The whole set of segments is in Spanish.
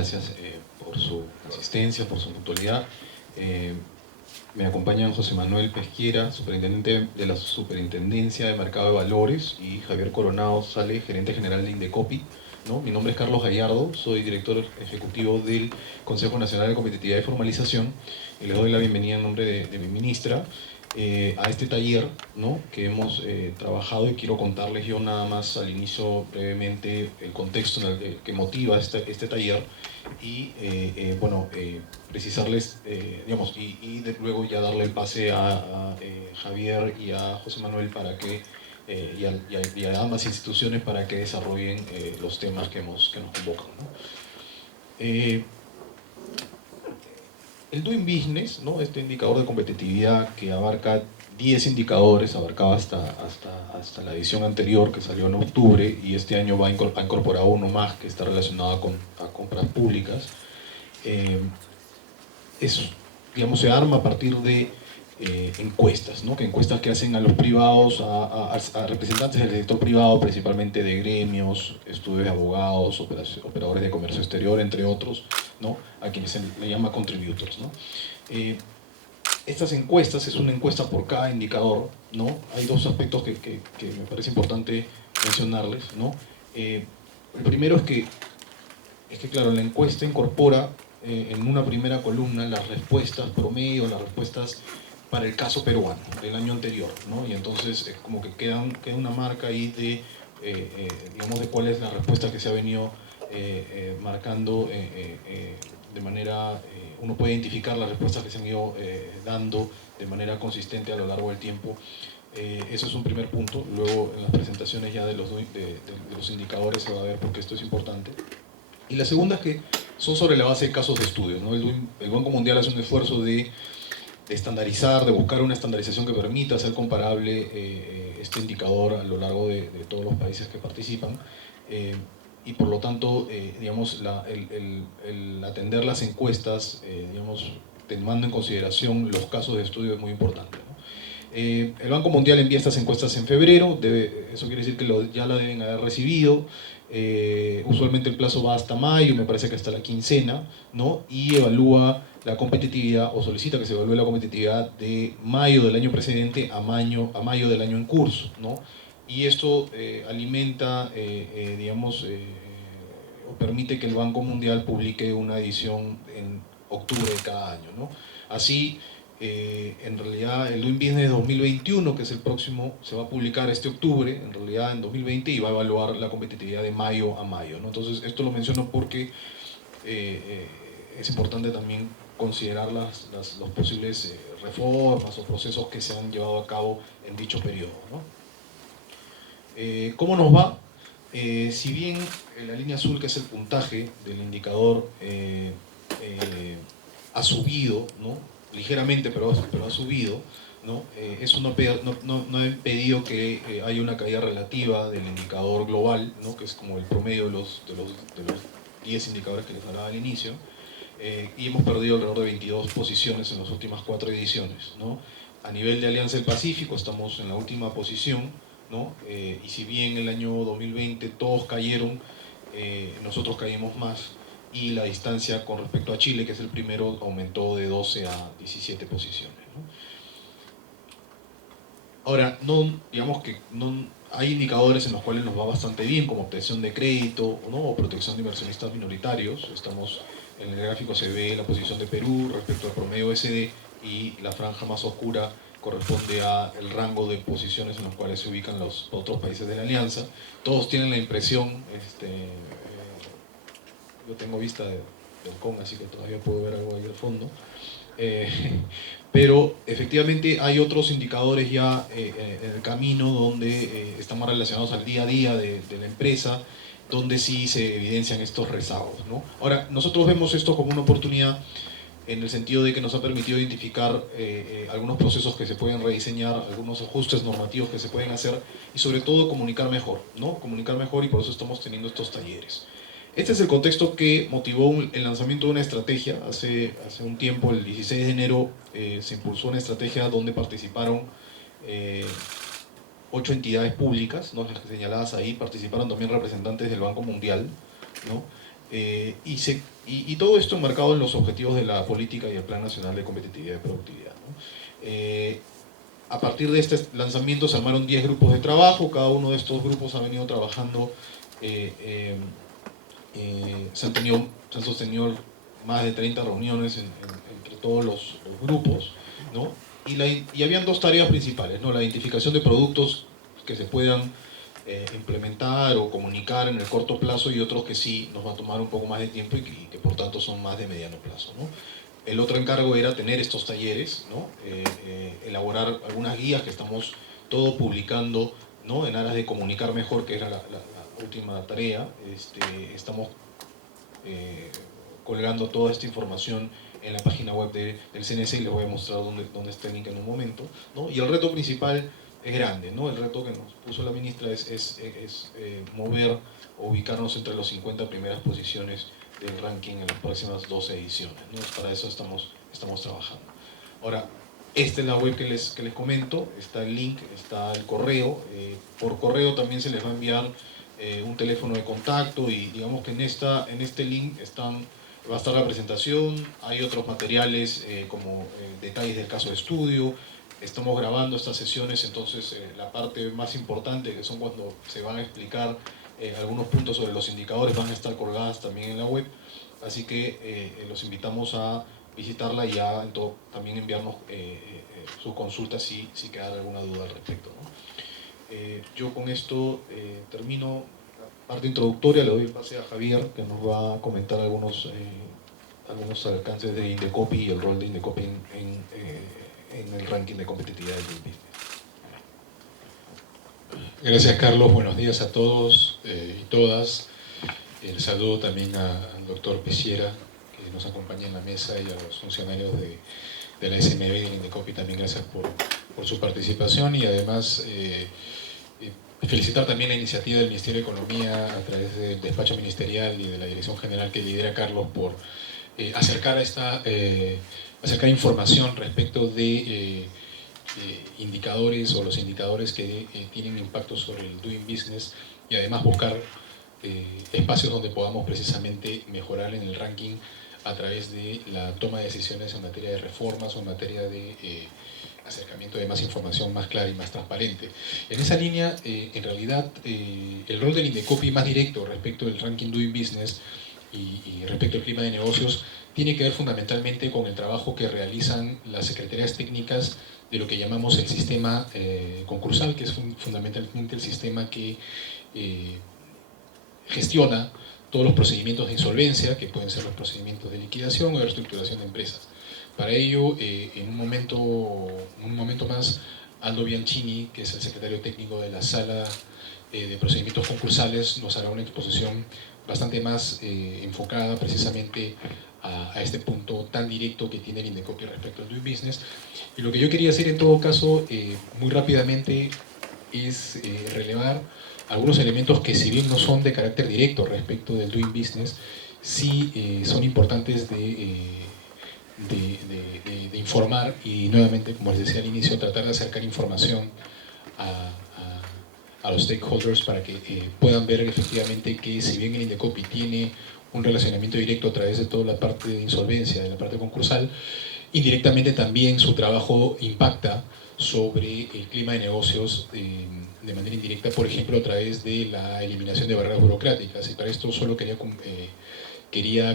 gracias por su asistencia, por su puntualidad. Me acompañan José Manuel Pesquiera, superintendente de la Superintendencia de Mercado de Valores, y Javier Coronado Sale, gerente general de Indecopi, ¿no? Mi nombre es Carlos Gallardo, soy director ejecutivo del Consejo Nacional de Competitividad y Formalización, y les doy la bienvenida en nombre de mi ministra a este taller, ¿no? Que hemos trabajado, y quiero contarles yo nada más al inicio brevemente el contexto en el que motiva este taller y precisarles, digamos, luego ya darle el pase a Javier y a José Manuel para que y a ambas instituciones para que desarrollen los temas que nos convocan, ¿no? El Doing Business, ¿no? Este indicador de competitividad que abarca 10 indicadores, abarcaba hasta la edición anterior que salió en octubre, y este año ha incorporado uno más que está relacionado a compras públicas. Digamos, se arma a partir de encuestas, ¿no? Encuestas que hacen a los privados, a representantes del sector privado, principalmente de gremios, estudios de abogados, operadores de comercio exterior, entre otros, ¿no? A quienes se le llama contributors, ¿no? Estas encuestas, es una encuesta por cada indicador, ¿no? Hay dos aspectos que me parece importante mencionarles, ¿no? El primero es que, claro, la encuesta incorpora en una primera columna las respuestas promedio, las respuestas para el caso peruano del año anterior, ¿no? Y entonces es como que queda una marca ahí de, digamos, de cuál es la respuesta que se ha venido marcando de manera, uno puede identificar las respuestas que se han ido dando de manera consistente a lo largo del tiempo. Eso es un primer punto. Luego en las presentaciones ya de los indicadores se va a ver por qué esto es importante. Y la segunda es que son sobre la base de casos de estudio, ¿no? El Banco Mundial hace un esfuerzo de estandarizar, de buscar una estandarización que permita hacer comparable este indicador a lo largo de todos los países que participan. Y por lo tanto, digamos, el atender las encuestas, digamos, tomando en consideración los casos de estudio es muy importante, ¿no? El Banco Mundial envía estas encuestas en febrero, eso quiere decir que ya la deben haber recibido. Usualmente el plazo va hasta mayo, me parece que hasta la quincena, ¿no? Y evalúa la competitividad, o solicita que se evalúe la competitividad de mayo del año precedente a mayo del año en curso, ¿no? Y esto alimenta, digamos, o permite que el Banco Mundial publique una edición en octubre de cada año, ¿no? Así, en realidad el Doing Business 2021, que es el próximo, se va a publicar este octubre, en realidad en 2020, y va a evaluar la competitividad de mayo a mayo, ¿no? Entonces esto lo menciono porque es importante también considerar los posibles reformas o procesos que se han llevado a cabo en dicho periodo, ¿no? ¿Cómo nos va? Si bien la línea azul, que es el puntaje del indicador, ha subido, ¿no? Ligeramente, pero ha subido, ¿no? Eso no ha impedido que haya una caída relativa del indicador global, ¿no? Que es como el promedio de los 10 indicadores que les hablaba al inicio, y hemos perdido alrededor de 22 posiciones en las últimas 4 ediciones, ¿no? A nivel de Alianza del Pacífico estamos en la última posición, ¿no? Y si bien el año 2020 todos cayeron, nosotros caímos más, y la distancia con respecto a Chile, que es el primero, aumentó de 12 a 17 posiciones, ¿no? Ahora, digamos que hay indicadores en los cuales nos va bastante bien, como obtención de crédito, ¿no? O protección de inversionistas minoritarios. En el gráfico se ve la posición de Perú respecto al promedio SD, y la franja más oscura corresponde al rango de posiciones en los cuales se ubican los otros países de la alianza. Todos tienen la impresión, yo tengo vista de Hong Kong, así que todavía puedo ver algo ahí al fondo. Pero efectivamente hay otros indicadores ya en el camino donde están más relacionados al día a día de la empresa, donde sí se evidencian estos rezagos, ¿no? Ahora, nosotros vemos esto como una oportunidad en el sentido de que nos ha permitido identificar algunos procesos que se pueden rediseñar, algunos ajustes normativos que se pueden hacer, y sobre todo comunicar mejor, ¿no? Comunicar mejor, y por eso estamos teniendo estos talleres. Este es el contexto que motivó el lanzamiento de una estrategia. Hace un tiempo, el 16 de enero, se impulsó una estrategia donde participaron 8 entidades públicas, ¿no? Las señaladas ahí. Participaron también representantes del Banco Mundial, ¿no? Y Y todo esto enmarcado en los objetivos de la política y el Plan Nacional de Competitividad y Productividad, ¿no? A partir de este lanzamiento se armaron 10 grupos de trabajo, cada uno de estos grupos ha venido trabajando, se han sostenido más de 30 reuniones entre todos los grupos, ¿no? Y habían dos tareas principales, ¿no? La identificación de productos que se puedan implementar o comunicar en el corto plazo, y otros que sí nos va a tomar un poco más de tiempo y que por tanto son más de mediano plazo, ¿no? El otro encargo era tener estos talleres, ¿no? Elaborar algunas guías que estamos todo publicando, ¿no? En aras de comunicar mejor, que era la última tarea. Estamos colgando toda esta información en la página web del CNC, y les voy a mostrar dónde está el link en un momento, ¿no? Y el reto principal es grande, ¿no? El reto que nos puso la ministra es mover o ubicarnos entre los 50 primeras posiciones del ranking en las próximas 12 ediciones, ¿no? Para eso estamos trabajando. Ahora, esta es la web que les comento, está el link, está el correo. Por correo también se les va a enviar un teléfono de contacto, y digamos que en este link va a estar la presentación, hay otros materiales como detalles del caso de estudio. Estamos grabando estas sesiones, entonces la parte más importante, que son cuando se van a explicar algunos puntos sobre los indicadores, van a estar colgadas también en la web, así que los invitamos a visitarla y a también enviarnos sus consultas si queda alguna duda al respecto, ¿no? Yo con esto termino la parte introductoria, le doy el pase a Javier, que nos va a comentar algunos alcances de Indecopi y el rol de Indecopi en el ranking de competitividad del business. Gracias, Carlos. Buenos días a todos y todas. El saludo también al doctor Peciera, que nos acompaña en la mesa, y a los funcionarios de la SMB y del Indecopi. También gracias por su participación, y además felicitar también la iniciativa del Ministerio de Economía a través del despacho ministerial y de la Dirección General que lidera Carlos por acercar información respecto de indicadores, o los indicadores que tienen impacto sobre el doing business, y además buscar espacios donde podamos precisamente mejorar en el ranking a través de la toma de decisiones en materia de reformas o en materia de acercamiento de más información más clara y más transparente. En esa línea, en realidad, el rol del Indecopi más directo respecto del ranking Doing Business y respecto al clima de negocios tiene que ver fundamentalmente con el trabajo que realizan las secretarías técnicas de lo que llamamos el sistema concursal, que es fundamentalmente el sistema que gestiona todos los procedimientos de insolvencia, que pueden ser los procedimientos de liquidación o de reestructuración de empresas. Para ello, en un momento más, Aldo Bianchini, que es el secretario técnico de la Sala de Procedimientos Concursales, nos hará una exposición bastante más enfocada precisamente a este punto tan directo que tiene el Indecopi respecto al Doing Business. Y lo que yo quería hacer en todo caso, muy rápidamente, es relevar algunos elementos que, si bien no son de carácter directo respecto del Doing Business, sí son importantes de informar, y nuevamente, como les decía al inicio, tratar de acercar información a los stakeholders para que puedan ver efectivamente que, si bien el Indecopi tiene un relacionamiento directo a través de toda la parte de insolvencia, de la parte concursal, indirectamente también su trabajo impacta sobre el clima de negocios de manera indirecta, por ejemplo, a través de la eliminación de barreras burocráticas. Y para esto solo quería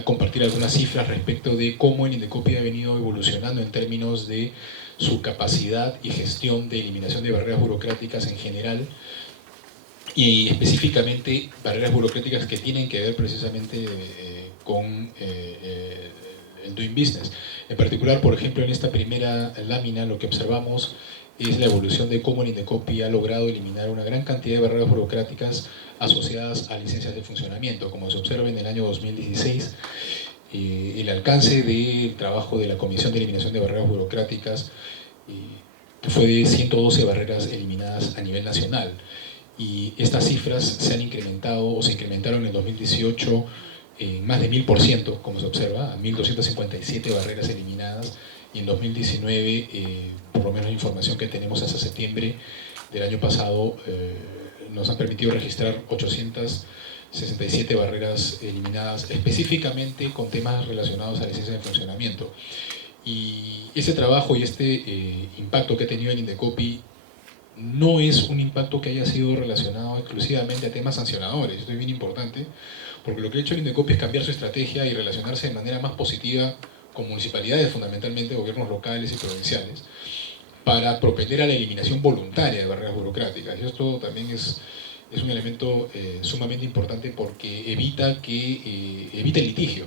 compartir algunas cifras respecto de cómo el Indecopi ha venido evolucionando en términos de su capacidad y gestión de eliminación de barreras burocráticas en general, y específicamente barreras burocráticas que tienen que ver precisamente con el Doing Business. En particular, por ejemplo, en esta primera lámina lo que observamos es la evolución de cómo el Indecopi ha logrado eliminar una gran cantidad de barreras burocráticas asociadas a licencias de funcionamiento. Como se observa en el año 2016, el alcance del trabajo de la Comisión de Eliminación de Barreras Burocráticas fue de 112 barreras eliminadas a nivel nacional. Y estas cifras se han incrementado, o se incrementaron en el 2018 en más de 1000%, como se observa, a 1257 barreras eliminadas, y en 2019, por lo menos la información que tenemos hasta septiembre del año pasado, nos han permitido registrar 67 barreras eliminadas específicamente con temas relacionados a la licencia de funcionamiento. Y ese trabajo y este impacto que ha tenido el Indecopi no es un impacto que haya sido relacionado exclusivamente a temas sancionadores. Esto es bien importante, porque lo que ha hecho el Indecopi es cambiar su estrategia y relacionarse de manera más positiva con municipalidades, fundamentalmente gobiernos locales y provinciales, para propender a la eliminación voluntaria de barreras burocráticas. Y esto también es un elemento sumamente importante porque evita el litigio,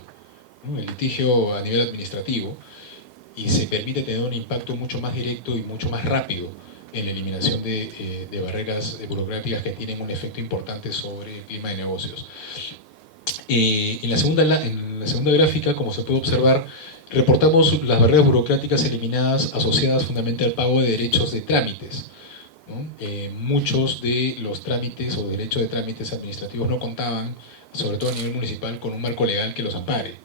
¿no? El litigio a nivel administrativo, y se permite tener un impacto mucho más directo y mucho más rápido en la eliminación de barreras burocráticas que tienen un efecto importante sobre el clima de negocios. En la segunda gráfica, como se puede observar, reportamos las barreras burocráticas eliminadas asociadas fundamentalmente al pago de derechos de trámites, ¿no? Muchos de los trámites o derechos de trámites administrativos no contaban, sobre todo a nivel municipal, con un marco legal que los ampare.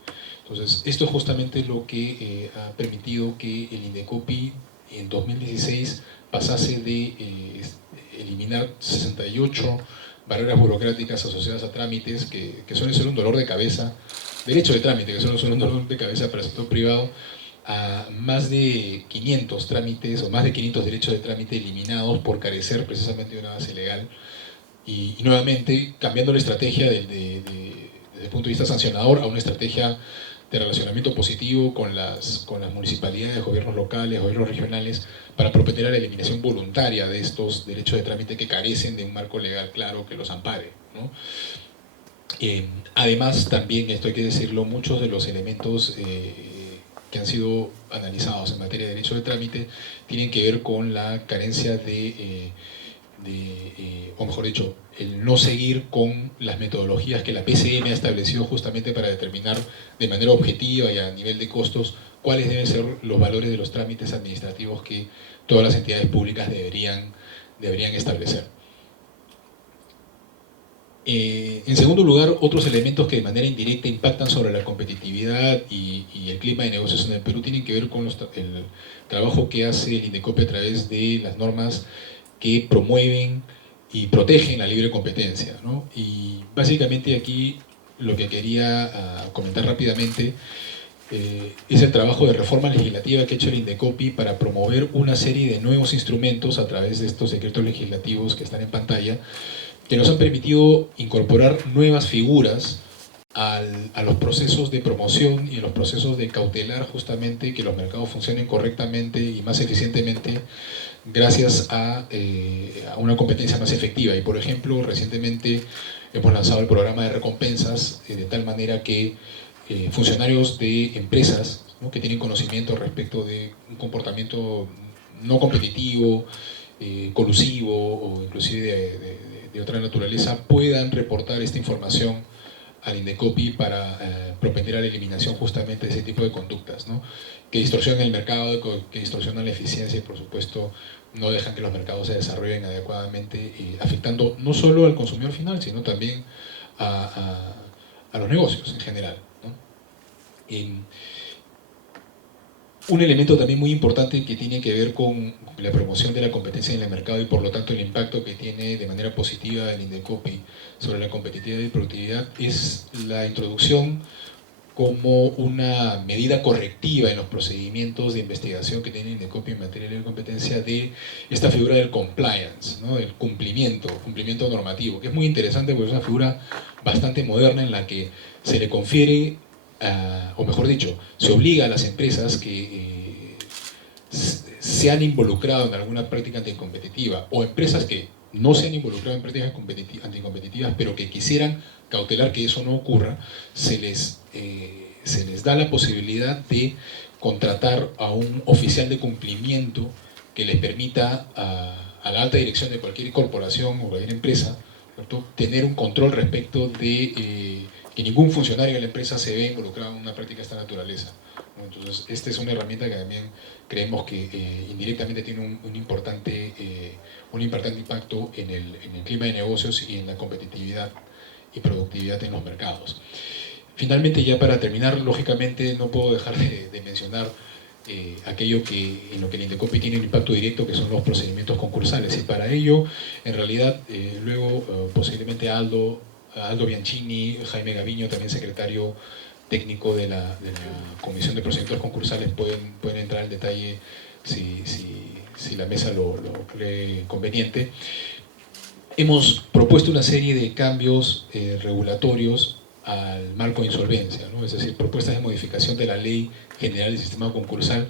Entonces, esto es justamente lo que ha permitido que el Indecopi en 2016 pasase de eliminar 68 barreras burocráticas asociadas a trámites que suelen ser un dolor de cabeza, derechos de trámite que suelen ser un dolor de cabeza para el sector privado, a más de 500 trámites o más de 500 derechos de trámite eliminados por carecer precisamente de una base legal. Y nuevamente cambiando la estrategia desde el punto de vista sancionador a una estrategia de relacionamiento positivo con las municipalidades, gobiernos locales, gobiernos regionales, para propender a la eliminación voluntaria de estos derechos de trámite que carecen de un marco legal claro que los ampare, ¿no? Además, también, esto hay que decirlo, muchos de los elementos que han sido analizados en materia de derecho de trámite tienen que ver con la carencia o mejor dicho, el no seguir con las metodologías que la PCM ha establecido justamente para determinar de manera objetiva y a nivel de costos cuáles deben ser los valores de los trámites administrativos que todas las entidades públicas deberían establecer. En segundo lugar, otros elementos que de manera indirecta impactan sobre la competitividad y el clima de negocios en el Perú tienen que ver con el trabajo que hace el Indecopi a través de las normas que promueven y protegen la libre competencia, ¿no? Y básicamente aquí lo que quería comentar rápidamente es el trabajo de reforma legislativa que ha hecho el Indecopi para promover una serie de nuevos instrumentos a través de estos decretos legislativos que están en pantalla, que nos han permitido incorporar nuevas figuras a los procesos de promoción y a los procesos de cautelar justamente que los mercados funcionen correctamente y más eficientemente gracias a una competencia más efectiva. Y por ejemplo, recientemente hemos lanzado el programa de recompensas de tal manera que funcionarios de empresas, ¿no?, que tienen conocimiento respecto de un comportamiento no competitivo, colusivo o inclusive de otra naturaleza, puedan reportar esta información al Indecopi para propender a la eliminación justamente de ese tipo de conductas, ¿no?, que distorsionan el mercado, que distorsionan la eficiencia y por supuesto no dejan que los mercados se desarrollen adecuadamente, afectando no solo al consumidor final, sino también a los negocios en general, ¿no? Un elemento también muy importante que tiene que ver con la promoción de la competencia en el mercado y por lo tanto el impacto que tiene de manera positiva el Indecopi sobre la competitividad y productividad es la introducción como una medida correctiva en los procedimientos de investigación que tiene el Indecopi en materia de competencia de esta figura del compliance, ¿no?, del cumplimiento normativo, que es muy interesante porque es una figura bastante moderna en la que se le confiere o mejor dicho, se obliga a las empresas que se han involucrado en alguna práctica anticompetitiva o empresas que no se han involucrado en prácticas anticompetitivas pero que quisieran cautelar que eso no ocurra, se les da la posibilidad de contratar a un oficial de cumplimiento que les permita a la alta dirección de cualquier corporación o cualquier empresa, ¿cierto?, tener un control respecto de que ningún funcionario de la empresa se ve involucrado en una práctica de esta naturaleza, ¿no? Entonces, esta es una herramienta que también creemos que indirectamente tiene un importante impacto en el clima de negocios y en la competitividad y productividad en los mercados. Finalmente, ya para terminar, lógicamente no puedo dejar de mencionar aquello en lo que el Indecopi tiene un impacto directo, que son los procedimientos concursales. Y para ello, en realidad, luego posiblemente Aldo Aldo Bianchini, Jaime Gaviño, también secretario técnico de la Comisión de Procedimientos Concursales, pueden entrar en detalle si la mesa lo cree conveniente. Hemos propuesto una serie de cambios regulatorios al marco de insolvencia, ¿no? Es decir, propuestas de modificación de la Ley General del Sistema Concursal,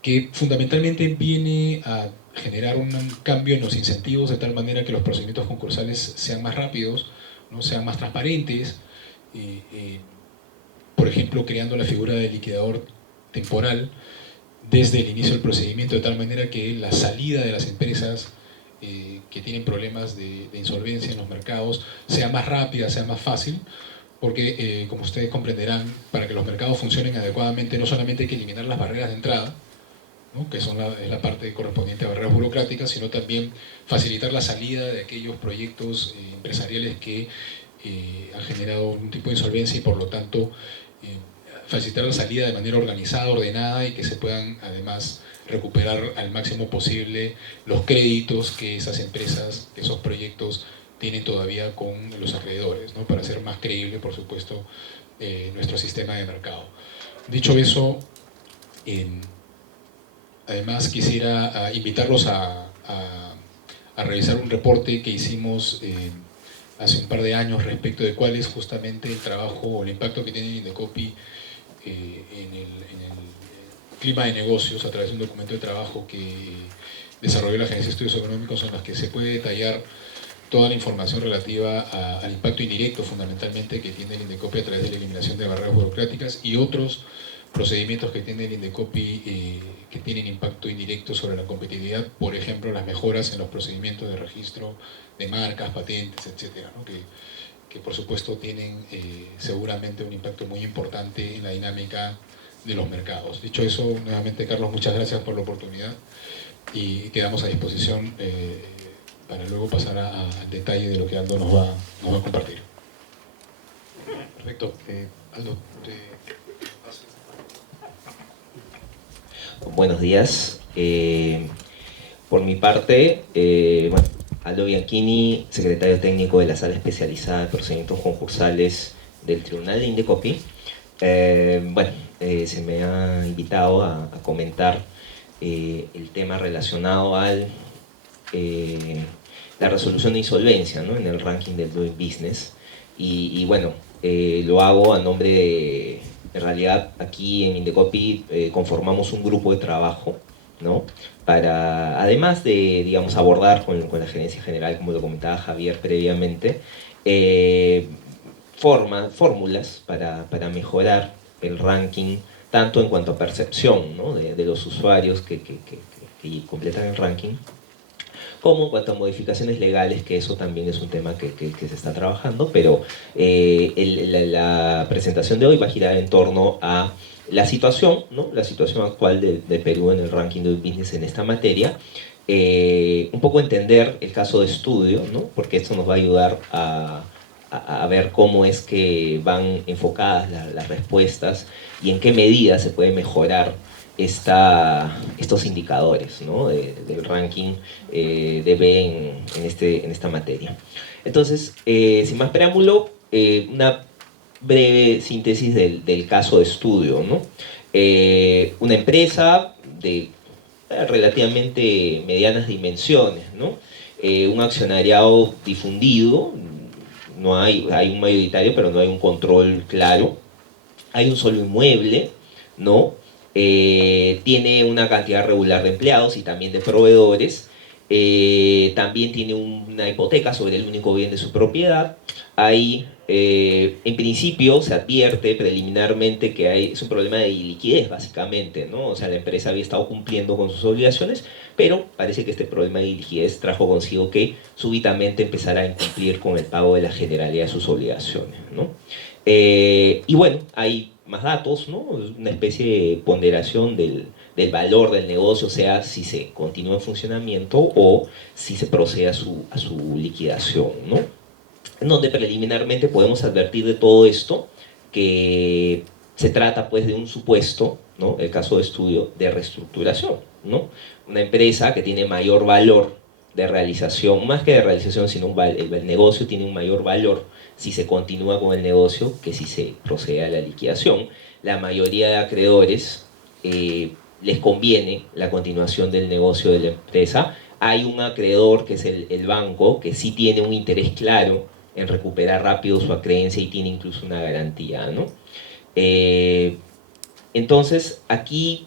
que fundamentalmente viene a generar un cambio en los incentivos de tal manera que los procedimientos concursales sean más rápidos, ¿no? Sean más transparentes, por ejemplo, creando la figura del liquidador temporal desde el inicio del procedimiento, de tal manera que la salida de las empresas que tienen problemas de insolvencia en los mercados sea más rápida, sea más fácil, porque como ustedes comprenderán, para que los mercados funcionen adecuadamente no solamente hay que eliminar las barreras de entrada, ¿no? Que es la parte correspondiente a barreras burocráticas, sino también facilitar la salida de aquellos proyectos empresariales que han generado un tipo de insolvencia y por lo tanto facilitar la salida de manera organizada, ordenada y que se puedan además recuperar al máximo posible los créditos que esas empresas, que esos proyectos tienen todavía con los acreedores, ¿no? Para hacer más creíble, por supuesto, nuestro sistema de mercado. Dicho eso, además quisiera invitarlos a revisar un reporte que hicimos hace un par de años respecto de cuál es justamente el trabajo o el impacto que tiene Indecopi en el clima de negocios a través de un documento de trabajo que desarrolló la Agencia de Estudios Económicos, en las que se puede detallar toda la información relativa al impacto indirecto fundamentalmente que tiene el Indecopi a través de la eliminación de barreras burocráticas y otros procedimientos que tiene el Indecopi que tienen impacto indirecto sobre la competitividad, por ejemplo las mejoras en los procedimientos de registro de marcas, patentes, etcétera, ¿no? que por supuesto tienen seguramente un impacto muy importante en la dinámica de los mercados. Dicho eso, nuevamente Carlos, muchas gracias por la oportunidad y quedamos a disposición para luego pasar al detalle de lo que Aldo nos va a compartir. Perfecto. Aldo, Buenos días. Por mi parte, bueno, Aldo Bianchini, secretario técnico de la Sala Especializada de Procedimientos Concursales del Tribunal de Indecopi. Se me ha invitado a comentar el tema relacionado a la resolución de insolvencia, ¿no? En el ranking del Doing Business. Lo hago a nombre de... En realidad, aquí en Indecopi conformamos un grupo de trabajo, ¿no? Para, además de, digamos, abordar con la gerencia general, como lo comentaba Javier previamente, fórmulas para mejorar el ranking, tanto en cuanto a percepción, ¿no? de los usuarios que completan el ranking, como en cuanto a modificaciones legales, que eso también es un tema que se está trabajando, pero la presentación de hoy va a girar en torno a la situación, ¿no? La situación actual de Perú en el ranking de business en esta materia, un poco entender el caso de estudio, ¿no? Porque esto nos va a ayudar a ver cómo es que van enfocadas las respuestas y en qué medida se puede mejorar estos indicadores, ¿no? del ranking de B en esta materia. Entonces, sin más preámbulo, una breve síntesis del caso de estudio, ¿no? Una empresa de relativamente medianas dimensiones, ¿no? Un accionariado difundido, hay un mayoritario, pero no hay un control claro. Hay un solo inmueble, ¿no? Tiene una cantidad regular de empleados y también de proveedores. También tiene una hipoteca sobre el único bien de su propiedad. Ahí, en principio, se advierte preliminarmente que es un problema de liquidez, básicamente, ¿no? O sea, la empresa había estado cumpliendo con sus obligaciones, pero parece que este problema de liquidez trajo consigo que súbitamente empezara a incumplir con el pago de la generalidad de sus obligaciones, ¿no? Hay más datos, ¿no? Una especie de ponderación del valor del negocio, o sea, si se continúa en funcionamiento o si se procede a su liquidación, ¿no? En donde preliminarmente podemos advertir de todo esto que se trata pues de un supuesto, ¿no? El caso de estudio de reestructuración, ¿no? Una empresa que tiene mayor valor de realización, más que de realización, sino el negocio tiene un mayor valor si se continúa con el negocio que si se procede a la liquidación. La mayoría de acreedores les conviene la continuación del negocio de la empresa. Hay un acreedor, que es el banco, que sí tiene un interés claro en recuperar rápido su acreencia y tiene incluso una garantía, ¿no? Entonces, aquí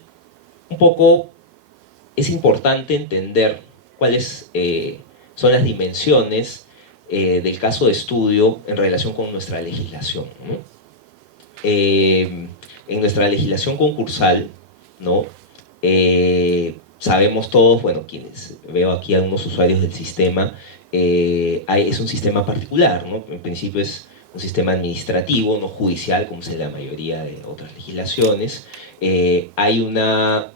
un poco es importante entender cuáles son las dimensiones del caso de estudio en relación con nuestra legislación, ¿no? En nuestra legislación concursal, ¿no? Sabemos todos, bueno, quienes veo aquí a algunos usuarios del sistema, es un sistema particular, ¿no? En principio es un sistema administrativo, no judicial, como es en la mayoría de otras legislaciones. Hay una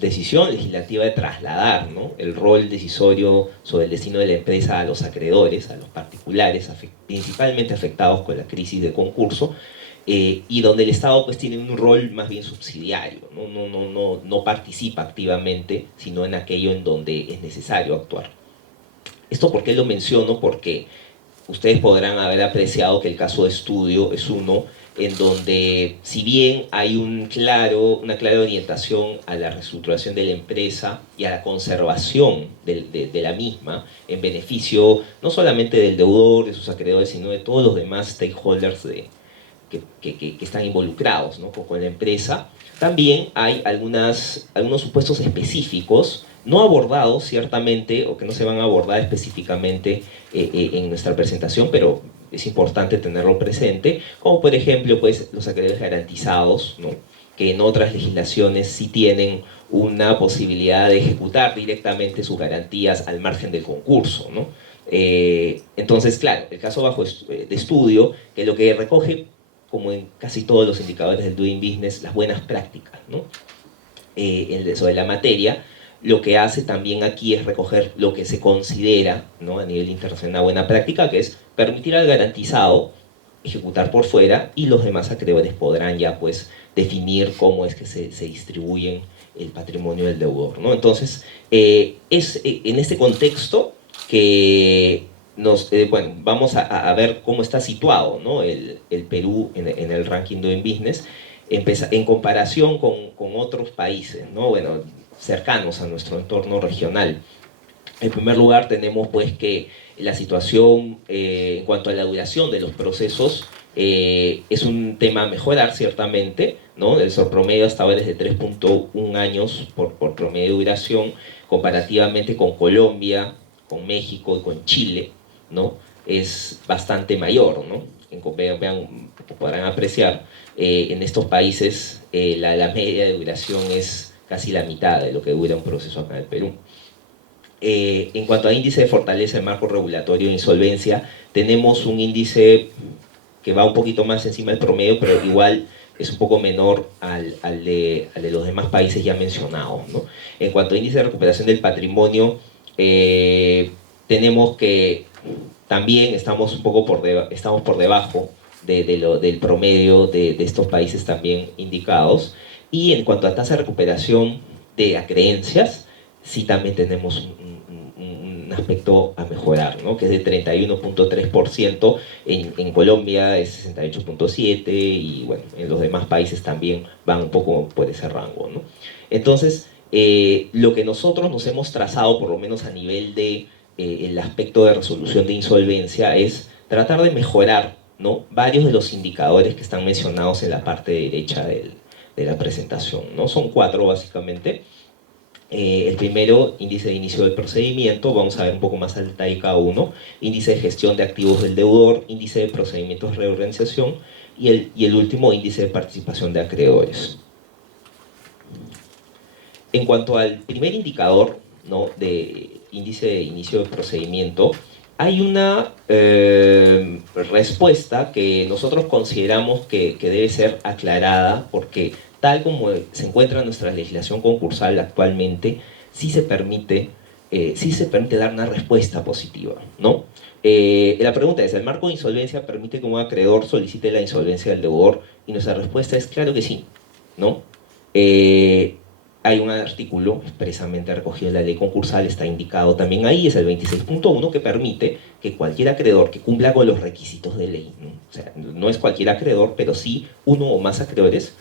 decisión legislativa de trasladar, ¿no?, el rol decisorio sobre el destino de la empresa a los acreedores, a los particulares, principalmente afectados con la crisis de concurso, y donde el Estado pues tiene un rol más bien subsidiario, no participa activamente, sino en aquello en donde es necesario actuar. ¿Esto por qué lo menciono? Porque ustedes podrán haber apreciado que el caso de estudio es uno en donde, si bien hay una clara orientación a la reestructuración de la empresa y a la conservación de la misma, en beneficio no solamente del deudor, de sus acreedores, sino de todos los demás stakeholders que están involucrados, ¿no?, con la empresa, también hay algunos supuestos específicos no abordados ciertamente, o que no se van a abordar específicamente en nuestra presentación, pero es importante tenerlo presente, como por ejemplo pues, los acreedores garantizados, ¿no?, que en otras legislaciones sí tienen una posibilidad de ejecutar directamente sus garantías al margen del concurso, ¿no? Entonces, claro, el caso de estudio, que lo que recoge, como en casi todos los indicadores del Doing Business, las buenas prácticas, ¿no?, sobre la materia, lo que hace también aquí es recoger lo que se considera, ¿no?, a nivel internacional una buena práctica, que es permitir al garantizado ejecutar por fuera, y los demás acreedores podrán ya pues definir cómo es que se distribuyen el patrimonio del deudor, ¿no? Entonces, es en este contexto que bueno, vamos a ver cómo está situado, ¿no?, el Perú en el ranking Doing Business en comparación con otros países, ¿no?, bueno, cercanos a nuestro entorno regional. En primer lugar, tenemos pues que la situación en cuanto a la duración de los procesos es un tema a mejorar ciertamente, ¿no? El promedio hasta ahora es de 3.1 años por promedio de duración, comparativamente con Colombia, con México y con Chile, ¿no? Es bastante mayor, ¿no? Vean, podrán apreciar, en estos países la media de duración es casi la mitad de lo que dura un proceso acá en el Perú. En cuanto a índice de fortaleza del marco regulatorio de insolvencia, tenemos un índice que va un poquito más encima del promedio, pero igual es un poco menor al de los demás países ya mencionados, ¿no? En cuanto a índice de recuperación del patrimonio, tenemos que también estamos por debajo del promedio de estos países también indicados. Y en cuanto a tasa de recuperación de acreencias, sí también tenemos un aspecto a mejorar, ¿no?, que es de 31.3%, en Colombia es 68.7%, y bueno, en los demás países también van un poco por ese rango, ¿no? Entonces, lo que nosotros nos hemos trazado, por lo menos a nivel de el aspecto de resolución de insolvencia, es tratar de mejorar, ¿no?, varios de los indicadores que están mencionados en la parte derecha de la presentación, ¿no? Son 4 básicamente. El primero, índice de inicio del procedimiento, vamos a ver un poco más al detalle cada uno. Índice de gestión de activos del deudor, índice de procedimientos de reorganización, y el último, índice de participación de acreedores. En cuanto al primer indicador, ¿no?, de índice de inicio del procedimiento, hay una respuesta que nosotros consideramos que debe ser aclarada, porque tal como se encuentra en nuestra legislación concursal actualmente, sí se permite dar una respuesta positiva, ¿no? La pregunta es, ¿el marco de insolvencia permite que un acreedor solicite la insolvencia del deudor? Y nuestra respuesta es claro que sí, ¿no? hay un artículo expresamente recogido en la ley concursal, está indicado también ahí, es el 26.1, que permite que cualquier acreedor que cumpla con los requisitos de ley, ¿no? O sea, no es cualquier acreedor, pero sí uno o más acreedores,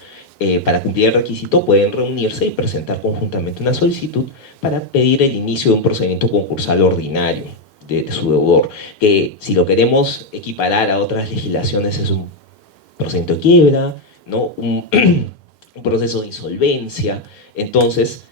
para cumplir el requisito pueden reunirse y presentar conjuntamente una solicitud para pedir el inicio de un procedimiento concursal ordinario de su deudor, que si lo queremos equiparar a otras legislaciones es un procedimiento de quiebra, ¿no? Un proceso de insolvencia. Entonces,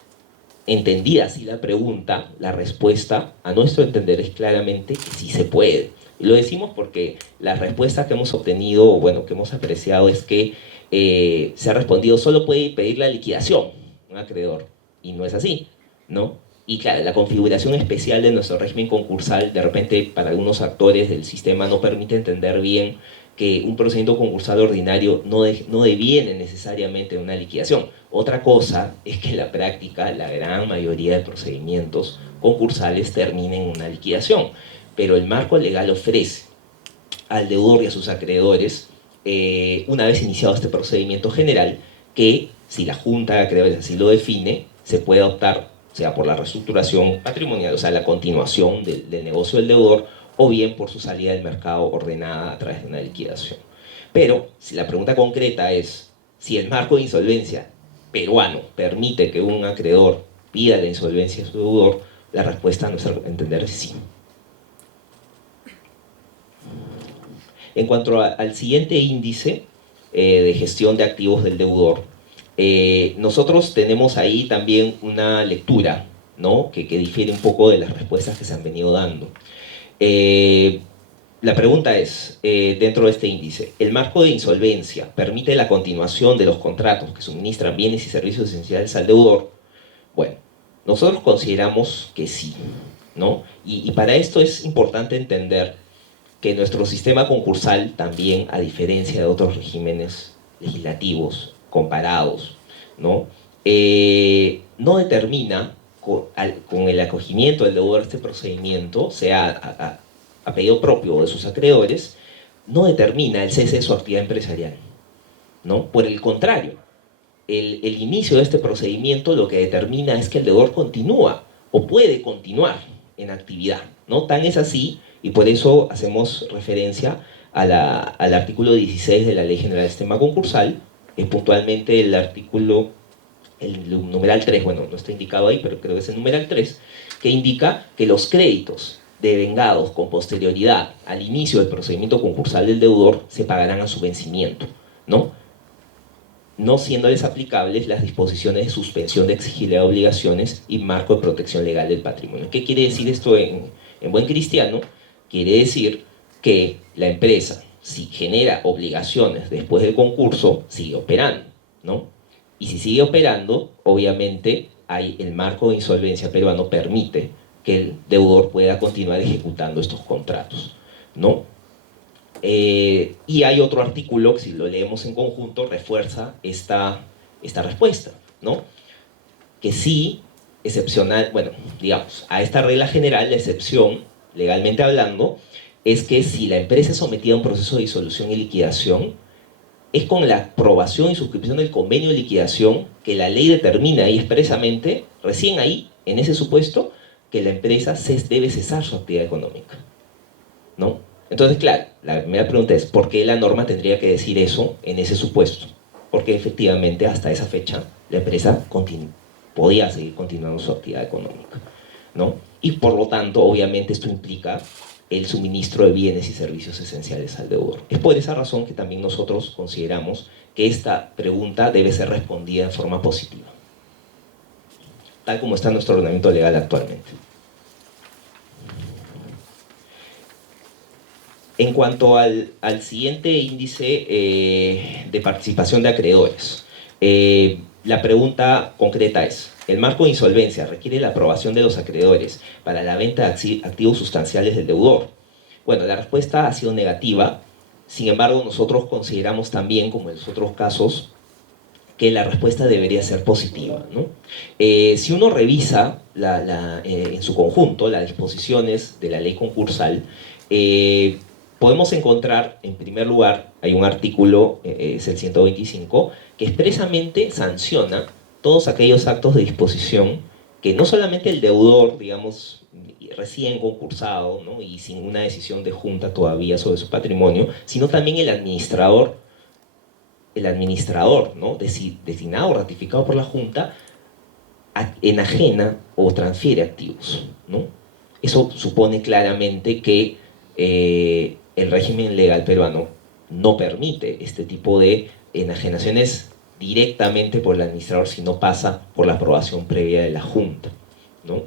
entendida así la pregunta, la respuesta, a nuestro entender, es claramente que sí se puede. Y lo decimos porque la respuesta que hemos obtenido, o bueno, que hemos apreciado, es que se ha respondido, solo puede pedir la liquidación un acreedor, y no es así, ¿no? Y claro, la configuración especial de nuestro régimen concursal, de repente, para algunos actores del sistema no permite entender bien que un procedimiento concursal ordinario no deviene necesariamente de una liquidación. Otra cosa es que en la práctica la gran mayoría de procedimientos concursales terminen en una liquidación, pero el marco legal ofrece al deudor y a sus acreedores, una vez iniciado este procedimiento general, que si la Junta de Acreedores así lo define, se puede optar, sea por la reestructuración patrimonial, o sea, la continuación del negocio del deudor, o bien por su salida del mercado ordenada a través de una liquidación. Pero si la pregunta concreta es si el marco de insolvencia peruano permite que un acreedor pida la insolvencia de su deudor, la respuesta a nuestro entender es sí. En cuanto al siguiente índice de gestión de activos del deudor, nosotros tenemos ahí también una lectura, ¿no? que difiere un poco de las respuestas que se han venido dando. La pregunta es, dentro de este índice, ¿el marco de insolvencia permite la continuación de los contratos que suministran bienes y servicios esenciales al deudor? Bueno, nosotros consideramos que sí, ¿no? Y para esto es importante entender que nuestro sistema concursal también, a diferencia de otros regímenes legislativos comparados, ¿no? No determina con el acogimiento del deudor a este procedimiento, sea a pedido propio o de sus acreedores, no determina el cese de su actividad empresarial, ¿no? Por el contrario, el inicio de este procedimiento lo que determina es que el deudor continúa o puede continuar en actividad, ¿no? Tan es así, y por eso hacemos referencia al artículo 16 de la Ley General del Sistema Concursal, puntualmente el artículo, el numeral 3, bueno, no está indicado ahí, pero creo que es el numeral 3, que indica que los créditos devengados con posterioridad al inicio del procedimiento concursal del deudor se pagarán a su vencimiento, ¿no? No siéndoles aplicables las disposiciones de suspensión de exigibilidad de obligaciones y marco de protección legal del patrimonio. ¿Qué quiere decir esto en buen cristiano? Quiere decir que la empresa, si genera obligaciones después del concurso, sigue operando, ¿no? Y si sigue operando, obviamente el marco de insolvencia peruano permite que el deudor pueda continuar ejecutando estos contratos, ¿no? Y hay otro artículo que, si lo leemos en conjunto, refuerza esta respuesta, ¿no? Que sí, excepcional, bueno, digamos, a esta regla general, la excepción, legalmente hablando, es que si la empresa es sometida a un proceso de disolución y liquidación, es con la aprobación y suscripción del convenio de liquidación que la ley determina ahí expresamente, recién ahí, en ese supuesto, que la empresa debe cesar su actividad económica, ¿no? Entonces, claro, la primera pregunta es, ¿por qué la norma tendría que decir eso en ese supuesto? Porque efectivamente hasta esa fecha la empresa podía seguir continuando su actividad económica, ¿no? Y por lo tanto, obviamente, esto implica el suministro de bienes y servicios esenciales al deudor. Es por esa razón que también nosotros consideramos que esta pregunta debe ser respondida en forma positiva, tal como está nuestro ordenamiento legal actualmente. En cuanto al siguiente índice de participación de acreedores, la pregunta concreta es, ¿el marco de insolvencia requiere la aprobación de los acreedores para la venta de activos sustanciales del deudor? Bueno, la respuesta ha sido negativa. Sin embargo, nosotros consideramos también, como en los otros casos, que la respuesta debería ser positiva, ¿no? Si uno revisa en su conjunto las disposiciones de la ley concursal, podemos encontrar, en primer lugar, hay un artículo, es el 125, que expresamente sanciona todos aquellos actos de disposición que no solamente el deudor, digamos, recién concursado, ¿no? Y sin una decisión de junta todavía sobre su patrimonio, sino también el administrador, ¿no? Designado o ratificado por la junta, enajena o transfiere activos, ¿no? Eso supone claramente que el régimen legal peruano no permite este tipo de enajenaciones directamente por el administrador si no pasa por la aprobación previa de la junta, ¿no?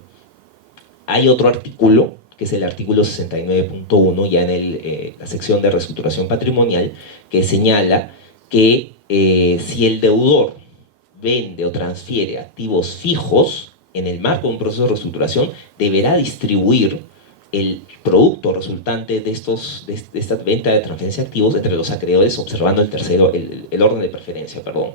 Hay otro artículo, que es el artículo 69.1, ya en la sección de reestructuración patrimonial, que señala que si el deudor vende o transfiere activos fijos en el marco de un proceso de reestructuración, deberá distribuir el producto resultante de esta venta de transferencia de activos entre los acreedores, observando el orden de preferencia, perdón.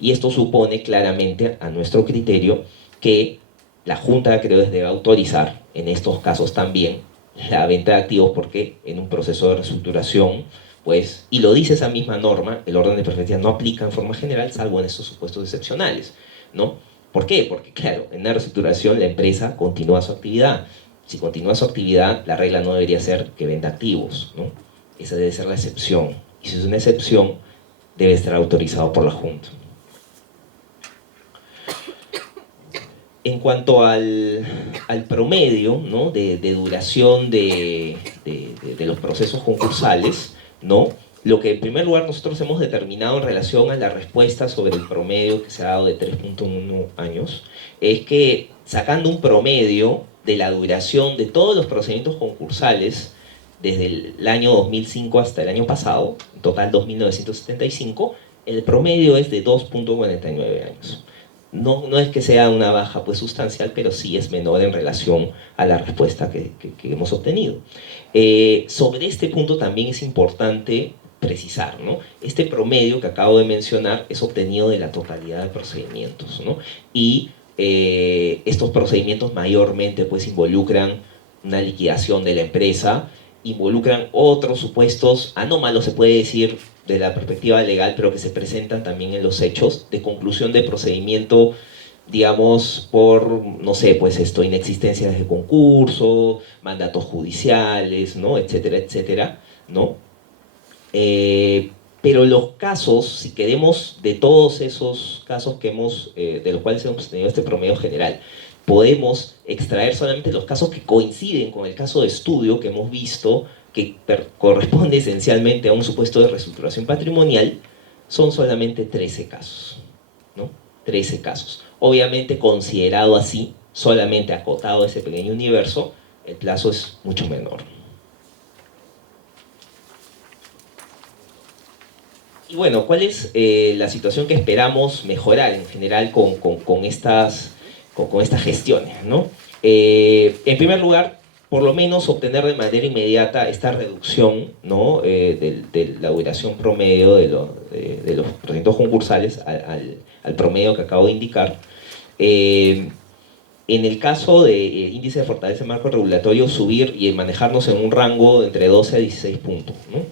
Y esto supone claramente, a nuestro criterio, que la Junta de Acreedores debe autorizar, en estos casos también, la venta de activos, porque en un proceso de reestructuración, pues, y lo dice esa misma norma, el orden de preferencia no aplica en forma general, salvo en estos supuestos excepcionales, ¿no? ¿Por qué? Porque, claro, en una reestructuración la empresa continúa su actividad. Si continúa su actividad, la regla no debería ser que venda activos, ¿no? Esa debe ser la excepción. Y si es una excepción, debe estar autorizado por la Junta. En cuanto al promedio, ¿no? de duración de los procesos concursales, ¿no? Lo que en primer lugar nosotros hemos determinado en relación a la respuesta sobre el promedio que se ha dado de 3.1 años, es que sacando un promedio de la duración de todos los procedimientos concursales desde el año 2005 hasta el año pasado, en total 2.975, el promedio es de 2.49 años. No es que sea una baja pues sustancial, pero sí es menor en relación a la respuesta que hemos obtenido. Sobre este punto también es importante precisar, ¿no? Este promedio que acabo de mencionar es obtenido de la totalidad de procedimientos, ¿no? Y estos procedimientos mayormente pues involucran una liquidación de la empresa, involucran otros supuestos anómalos, se puede decir, de la perspectiva legal, pero que se presentan también en los hechos de conclusión de procedimiento, digamos, por, no sé, pues esto, inexistencia de concurso, mandatos judiciales, ¿no? Etcétera, etcétera, ¿no? Pero los casos, si queremos, de todos esos casos que de los cuales hemos tenido este promedio general, podemos extraer solamente los casos que coinciden con el caso de estudio que hemos visto, que corresponde esencialmente a un supuesto de reestructuración patrimonial, son solamente 13 casos, ¿no? 13 casos. Obviamente, considerado así, solamente acotado a ese pequeño universo, el plazo es mucho menor. Y bueno, ¿cuál es la situación que esperamos mejorar en general con estas gestiones, ¿no? En primer lugar, por lo menos obtener de manera inmediata esta reducción, ¿no? de la duración promedio de los procedimientos concursales al promedio que acabo de indicar. En el caso de índice de fortaleza de marco regulatorio, subir y manejarnos en un rango entre 12 a 16 puntos, ¿no?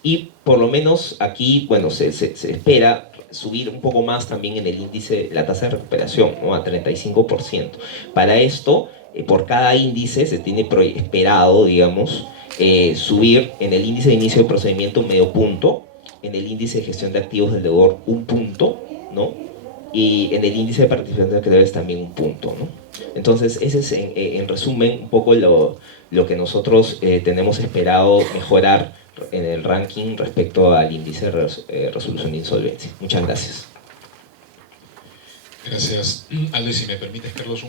Y por lo menos aquí, bueno, se espera subir un poco más también en el índice, la tasa de recuperación, ¿no? A 35%. Para esto, por cada índice se tiene esperado, digamos, subir en el índice de inicio de procedimiento medio punto, en el índice de gestión de activos del deudor un punto, ¿no? Y en el índice de participación de acreedores también un punto, ¿no? Entonces, ese es en resumen un poco lo que nosotros tenemos esperado mejorar en el ranking respecto al índice de resolución de insolvencia. Muchas gracias. Gracias, Aldo. Y si me permites, Carlos,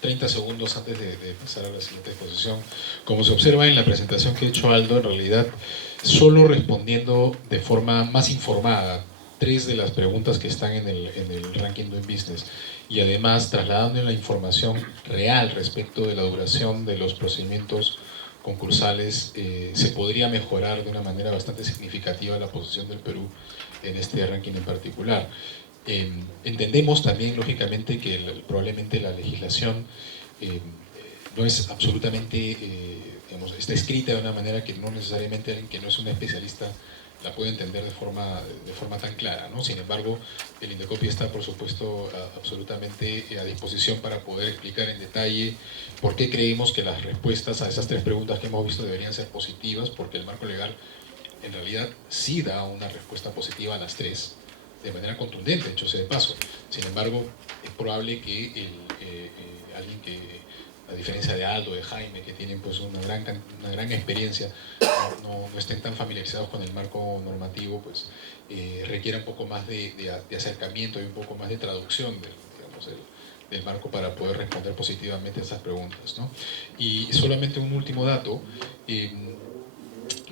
30 segundos antes de pasar a la siguiente exposición. Como se observa en la presentación que ha hecho Aldo, en realidad, solo respondiendo de forma más informada 3 de las preguntas que están en el ranking Doing Business, y además trasladando la información real respecto de la duración de los procedimientos concursales, se podría mejorar de una manera bastante significativa la posición del Perú en este ranking en particular. Entendemos también, lógicamente, que probablemente la legislación no es absolutamente, digamos, está escrita de una manera que no necesariamente alguien que no es un especialista la puede entender de forma tan clara, ¿no? Sin embargo, el Indecopi está, por supuesto, absolutamente a disposición para poder explicar en detalle por qué creemos que las respuestas a esas tres preguntas que hemos visto deberían ser positivas, porque el marco legal en realidad sí da una respuesta positiva a las tres, de manera contundente, hecho sea de paso. Sin embargo, es probable que alguien que, a diferencia de Aldo, de Jaime, que tienen pues una gran experiencia, no estén tan familiarizados con el marco normativo, pues requiera un poco más de acercamiento y un poco más de traducción del marco para poder responder positivamente a esas preguntas, ¿no? Y solamente un último dato.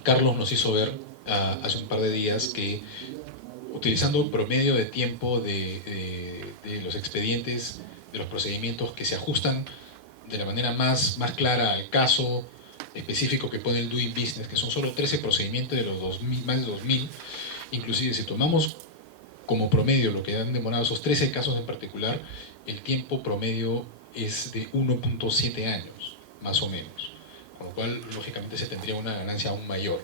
Carlos nos hizo ver hace un par de días que, utilizando un promedio de tiempo de los expedientes, de los procedimientos que se ajustan de la manera más clara al caso específico que pone el Doing Business, que son solo 13 procedimientos de los 2000, más de 2000, inclusive si tomamos como promedio lo que han demorado esos 13 casos en particular, el tiempo promedio es de 1.7 años, más o menos, con lo cual lógicamente se tendría una ganancia aún mayor,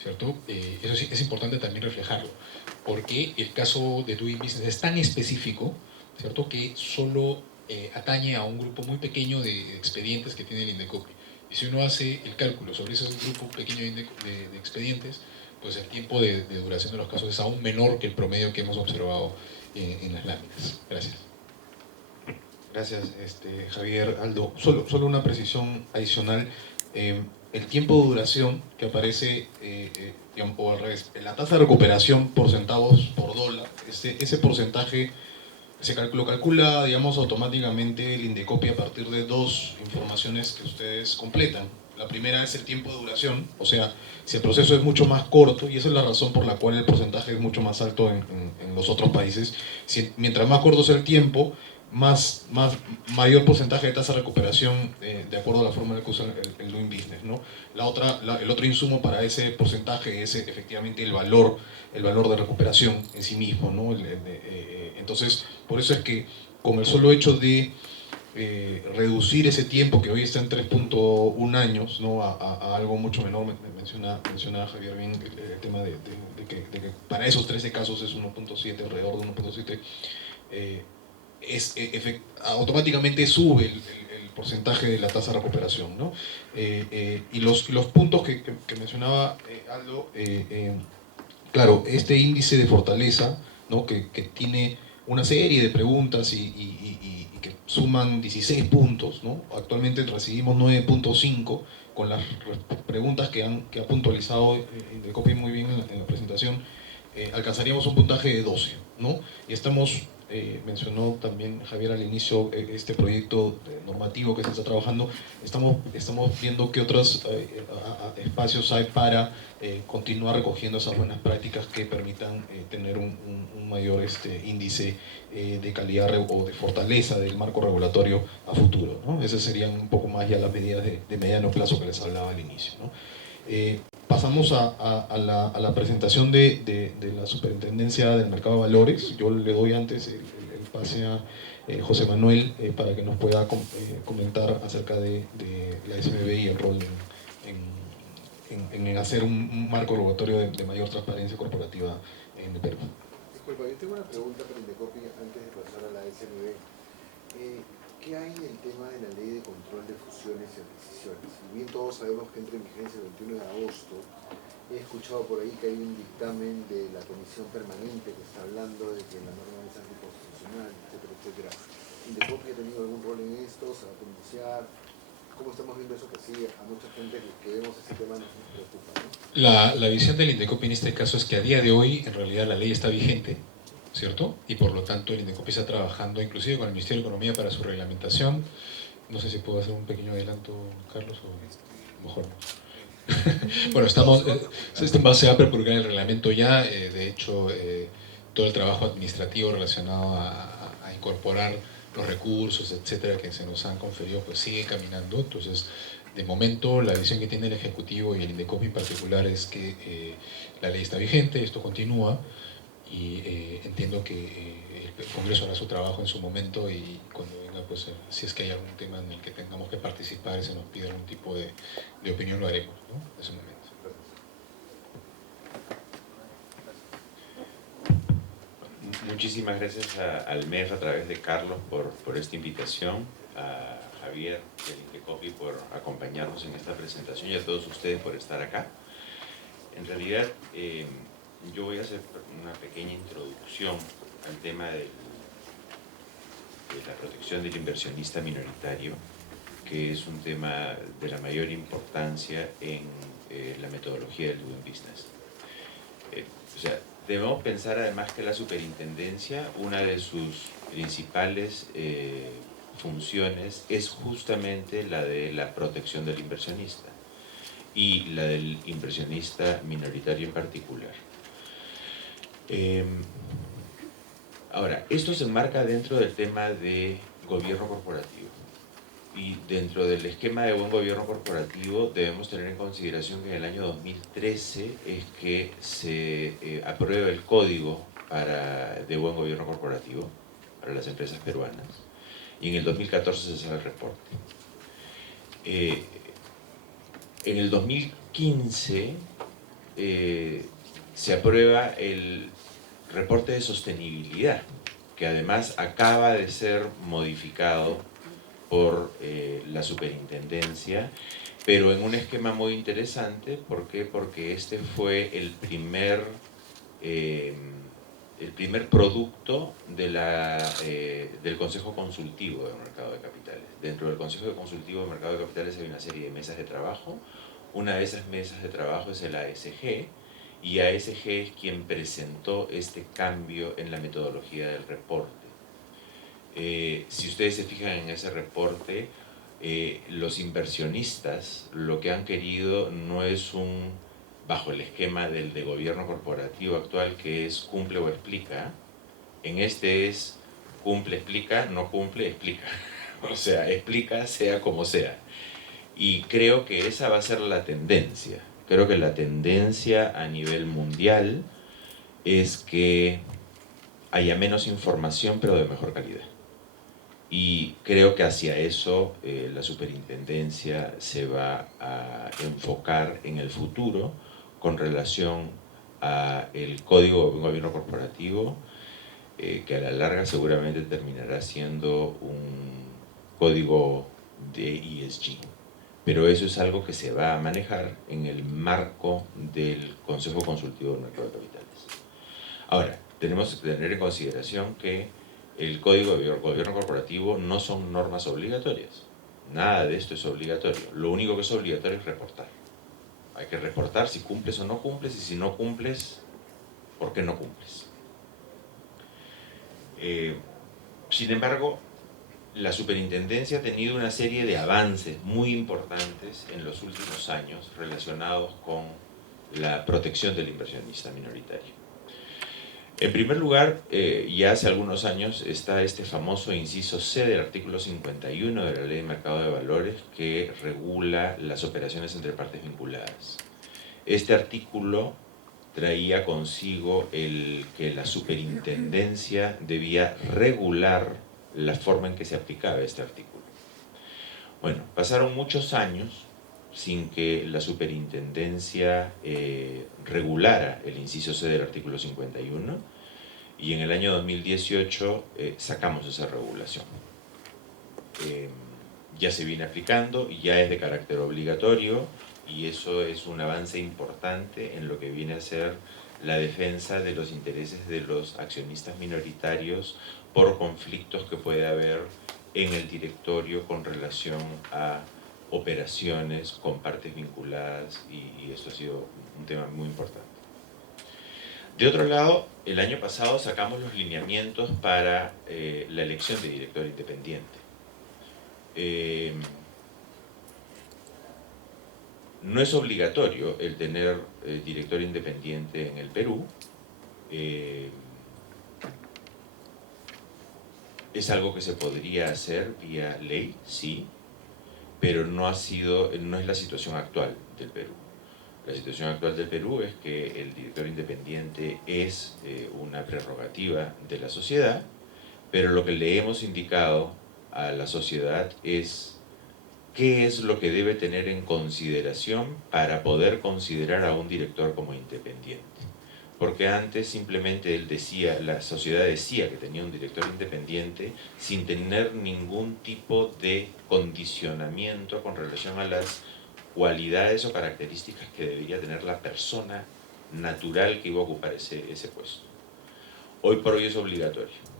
¿cierto? Eso sí, es importante también reflejarlo, porque el caso de Doing Business es tan específico, ¿cierto?, que solo atañe a un grupo muy pequeño de expedientes que tiene el Indecopi. Y si uno hace el cálculo sobre ese grupo pequeño de expedientes, pues el tiempo de duración de los casos es aún menor que el promedio que hemos observado en las láminas. Gracias. Gracias, Javier, Aldo. Solo una precisión adicional. El tiempo de duración que aparece, digamos, o al revés, la tasa de recuperación por centavos por dólar, ese porcentaje lo calcula, digamos, automáticamente el Indecopi a partir de dos informaciones que ustedes completan. La primera es el tiempo de duración, o sea, si el proceso es mucho más corto, y esa es la razón por la cual el porcentaje es mucho más alto en los otros países, mientras más corto sea el tiempo, mayor porcentaje de tasa de recuperación de acuerdo a la fórmula que usa el Doing Business, ¿no? El otro insumo para ese porcentaje es efectivamente el valor de recuperación en sí mismo, ¿no? Entonces, por eso es que con el solo hecho de reducir ese tiempo que hoy está en 3.1 años, ¿no?, a algo mucho menor, menciona Javier bien el tema de que para esos 13 casos es 1.7, alrededor de 1.7, automáticamente sube el porcentaje de la tasa de recuperación, ¿no? Y los puntos que mencionaba Aldo, claro, este índice de fortaleza, ¿no?, que tiene una serie de preguntas y que suman 16 puntos, ¿no? Actualmente recibimos 9.5 con las preguntas que ha puntualizado Indecopi muy bien en la presentación. Alcanzaríamos un puntaje de 12, ¿no? Y estamos, mencionó también Javier al inicio, este proyecto normativo que se está trabajando, estamos viendo qué otros espacios hay para continuar recogiendo esas buenas prácticas que permitan tener un mayor índice de calidad o de fortaleza del marco regulatorio a futuro, ¿no? Esas serían un poco más ya las medidas de mediano plazo que les hablaba al inicio, ¿no? Pasamos a la presentación de la Superintendencia del Mercado de Valores. Yo le doy antes el pase a José Manuel para que nos pueda comentar acerca de la SMB y el rol en hacer un marco regulatorio de mayor transparencia corporativa en el Perú. Disculpa, yo tengo una pregunta para Indecopi antes de pasar a la SMB. ¿Qué hay en el tema de la ley de control de fusiones y adquisiciones? Si bien todos sabemos que entra en vigencia el 21 de agosto, he escuchado por ahí que hay un dictamen de la comisión permanente que está hablando de que la norma es anticonstitucional, etcétera, etcétera. ¿Indecopi ha tenido algún rol en esto? ¿Se va a pronunciar? ¿Cómo estamos viendo eso que sí a mucha gente que vemos ese tema nos preocupa, ¿no? La visión del Indecopi en este caso es que a día de hoy en realidad la ley está vigente, ¿cierto? Y por lo tanto el Indecopi está trabajando inclusive con el Ministerio de Economía para su reglamentación. No sé si puedo hacer un pequeño adelanto, Carlos, o mejor no. Bueno, se va a promulgar el reglamento ya, de hecho todo el trabajo administrativo relacionado a incorporar los recursos, etcétera, que se nos han conferido, pues sigue caminando. Entonces, de momento, la visión que tiene el Ejecutivo y el Indecopi en particular es que la ley está vigente, esto continúa, y entiendo que el Congreso hará su trabajo en su momento, y cuando venga, pues si es que hay algún tema en el que tengamos que participar y se nos pide algún tipo de opinión, lo haremos, ¿no?, en ese momento. Muchísimas gracias al MEF a través de Carlos por esta invitación, a Javier del Indecopi por acompañarnos en esta presentación y a todos ustedes por estar acá. En realidad, yo voy a hacer una pequeña introducción al tema de la protección del inversionista minoritario, que es un tema de la mayor importancia en la metodología del Doing Business. O sea, debemos pensar además que la superintendencia, una de sus principales funciones es justamente la de la protección del inversionista y la del inversionista minoritario en particular. Ahora, esto se enmarca dentro del tema de gobierno corporativo. Y dentro del esquema de buen gobierno corporativo debemos tener en consideración que en el año 2013 es que se aprueba el código de buen gobierno corporativo para las empresas peruanas y en el 2014 se sale el reporte. En el 2015 se aprueba el reporte de sostenibilidad, que además acaba de ser modificado por la superintendencia, pero en un esquema muy interesante. ¿Por qué? Porque este fue el primer producto del Consejo Consultivo del Mercado de Capitales. Dentro del Consejo Consultivo del Mercado de Capitales hay una serie de mesas de trabajo. Una de esas mesas de trabajo es el ASG, y ASG es quien presentó este cambio en la metodología del reporte. Si ustedes se fijan en ese reporte, los inversionistas lo que han querido no es bajo el esquema del de gobierno corporativo actual, que es cumple o explica. En este es cumple, explica, no cumple, explica. O sea, explica sea como sea. Y creo que esa va a ser la tendencia. Creo que la tendencia a nivel mundial es que haya menos información, pero de mejor calidad. Y creo que hacia eso la superintendencia se va a enfocar en el futuro con relación al Código de Gobierno Corporativo, que a la larga seguramente terminará siendo un código de ESG. Pero eso es algo que se va a manejar en el marco del Consejo Consultivo del Mercado de Capitales. Ahora, tenemos que tener en consideración que el Código de Gobierno Corporativo no son normas obligatorias. Nada de esto es obligatorio. Lo único que es obligatorio es reportar. Hay que reportar si cumples o no cumples, y si no cumples, ¿por qué no cumples? Sin embargo, la superintendencia ha tenido una serie de avances muy importantes en los últimos años relacionados con la protección del inversionista minoritario. En primer lugar, ya hace algunos años está este famoso inciso C del artículo 51 de la Ley de Mercado de Valores, que regula las operaciones entre partes vinculadas. Este artículo traía consigo que la superintendencia debía regular la forma en que se aplicaba este artículo. Bueno, pasaron muchos años sin que la superintendencia regulara el inciso C del artículo 51, y en el año 2018 sacamos esa regulación. Ya se viene aplicando y ya es de carácter obligatorio, y eso es un avance importante en lo que viene a ser la defensa de los intereses de los accionistas minoritarios por conflictos que puede haber en el directorio con relación a operaciones con partes vinculadas, y esto ha sido un tema muy importante. De otro lado, el año pasado sacamos los lineamientos para la elección de director independiente. No es obligatorio el tener director independiente en el Perú. Es algo que se podría hacer vía ley, sí, pero no es la situación actual del Perú. La situación actual del Perú es que el director independiente es una prerrogativa de la sociedad, pero lo que le hemos indicado a la sociedad es qué es lo que debe tener en consideración para poder considerar a un director como independiente. porque antes simplemente él decía, la sociedad decía que tenía un director independiente sin tener ningún tipo de condicionamiento con relación a las cualidades o características que debería tener la persona natural que iba a ocupar ese puesto. Hoy por hoy es obligatorio.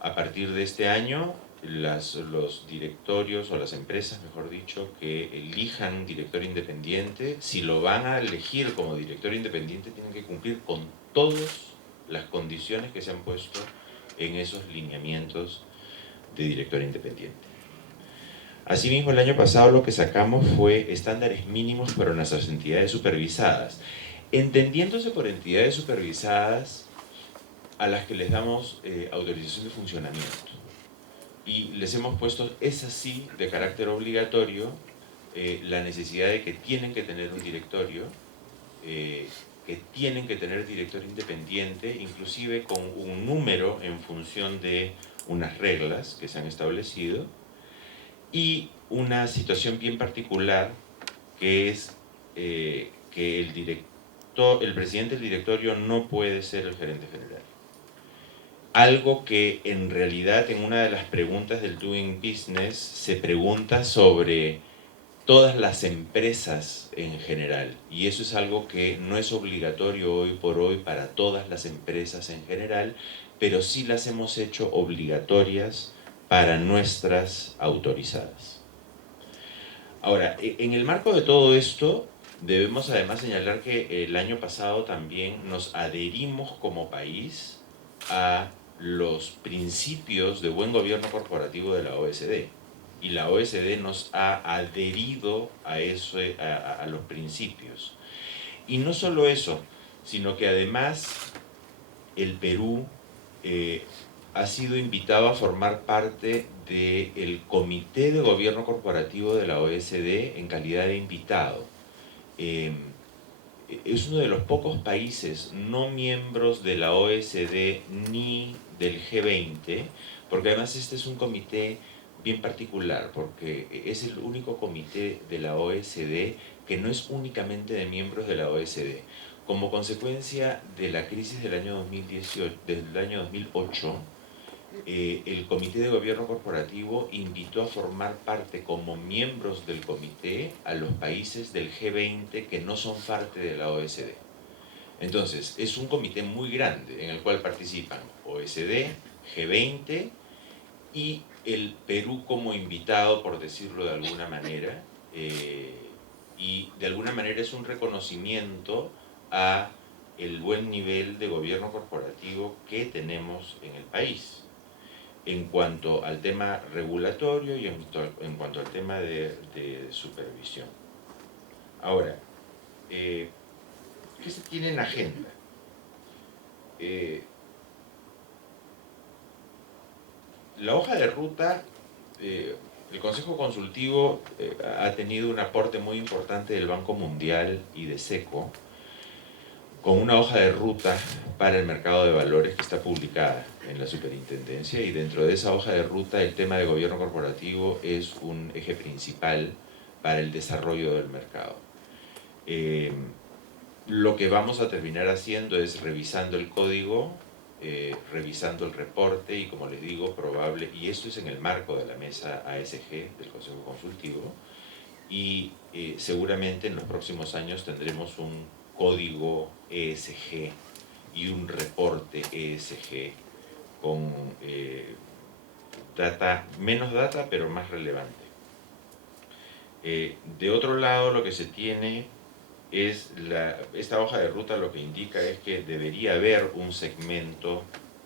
A partir de este año, los directorios o las empresas, mejor dicho, que elijan director independiente, si lo van a elegir como director independiente, tienen que cumplir con todas las condiciones que se han puesto en esos lineamientos de director independiente. Asimismo, el año pasado lo que sacamos fue estándares mínimos para nuestras entidades supervisadas, entendiéndose por entidades supervisadas a las que les damos autorización de funcionamiento. Y les hemos puesto, es así, de carácter obligatorio, la necesidad de que tienen que tener un directorio, que tienen que tener director independiente, inclusive con un número en función de unas reglas que se han establecido, y una situación bien particular que es que el presidente del directorio no puede ser el gerente general. Algo que en realidad en una de las preguntas del Doing Business se pregunta sobre todas las empresas en general, y eso es algo que no es obligatorio hoy por hoy para todas las empresas en general, pero sí las hemos hecho obligatorias para nuestras autorizadas. Ahora, en el marco de todo esto, debemos además señalar que el año pasado también nos adherimos como país a los principios de buen gobierno corporativo de la OSD. Y la OSD nos ha adherido a los principios. Y no solo eso, sino que además el Perú ha sido invitado a formar parte del Comité de Gobierno Corporativo de la OSD en calidad de invitado. Es uno de los pocos países no miembros de la OSD ni del G20, porque además este es un comité bien particular, porque es el único comité de la OSD que no es únicamente de miembros de la OSD. Como consecuencia de la crisis del año 2008, el Comité de Gobierno Corporativo invitó a formar parte como miembros del comité a los países del G20 que no son parte de la OSD. Entonces, es un comité muy grande en el cual participan OSD, G20 y el Perú como invitado, por decirlo de alguna manera, y de alguna manera es un reconocimiento a el buen nivel de gobierno corporativo que tenemos en el país en cuanto al tema regulatorio y en cuanto al tema de supervisión. Ahora, ¿qué se tiene en agenda? La hoja de ruta, el Consejo Consultivo ha tenido un aporte muy importante del Banco Mundial y de SECO, con una hoja de ruta para el mercado de valores que está publicada en la superintendencia, y dentro de esa hoja de ruta el tema de gobierno corporativo es un eje principal para el desarrollo del mercado. Lo que vamos a terminar haciendo es revisando el código, revisando el reporte y, como les digo, y esto es en el marco de la mesa ASG del Consejo Consultivo, y seguramente en los próximos años tendremos un código ESG y un reporte ESG con menos data pero más relevante. De otro lado, lo que se tiene es esta hoja de ruta, lo que indica es que debería haber un segmento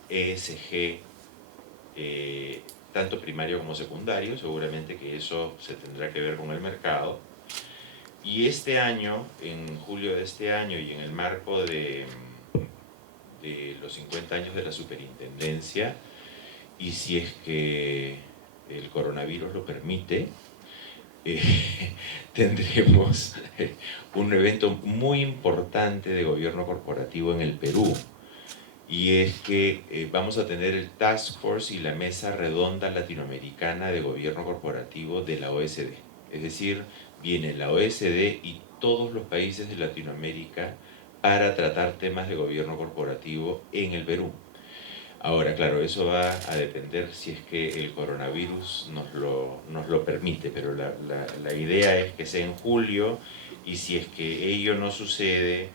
ESG tanto primario como secundario, seguramente que eso se tendrá que ver con el mercado. Y este año, en julio de este año y en el marco de los 50 años de la superintendencia, y si es que el coronavirus lo permite, tendremos un evento muy importante de gobierno corporativo en el Perú, y es que vamos a tener el Task Force y la Mesa Redonda Latinoamericana de Gobierno Corporativo de la OSD. Es decir, viene la OSD y todos los países de Latinoamérica para tratar temas de gobierno corporativo en el Perú. Ahora, claro, eso va a depender si es que el coronavirus nos lo permite, pero la idea es que sea en julio, y si es que ello no sucede,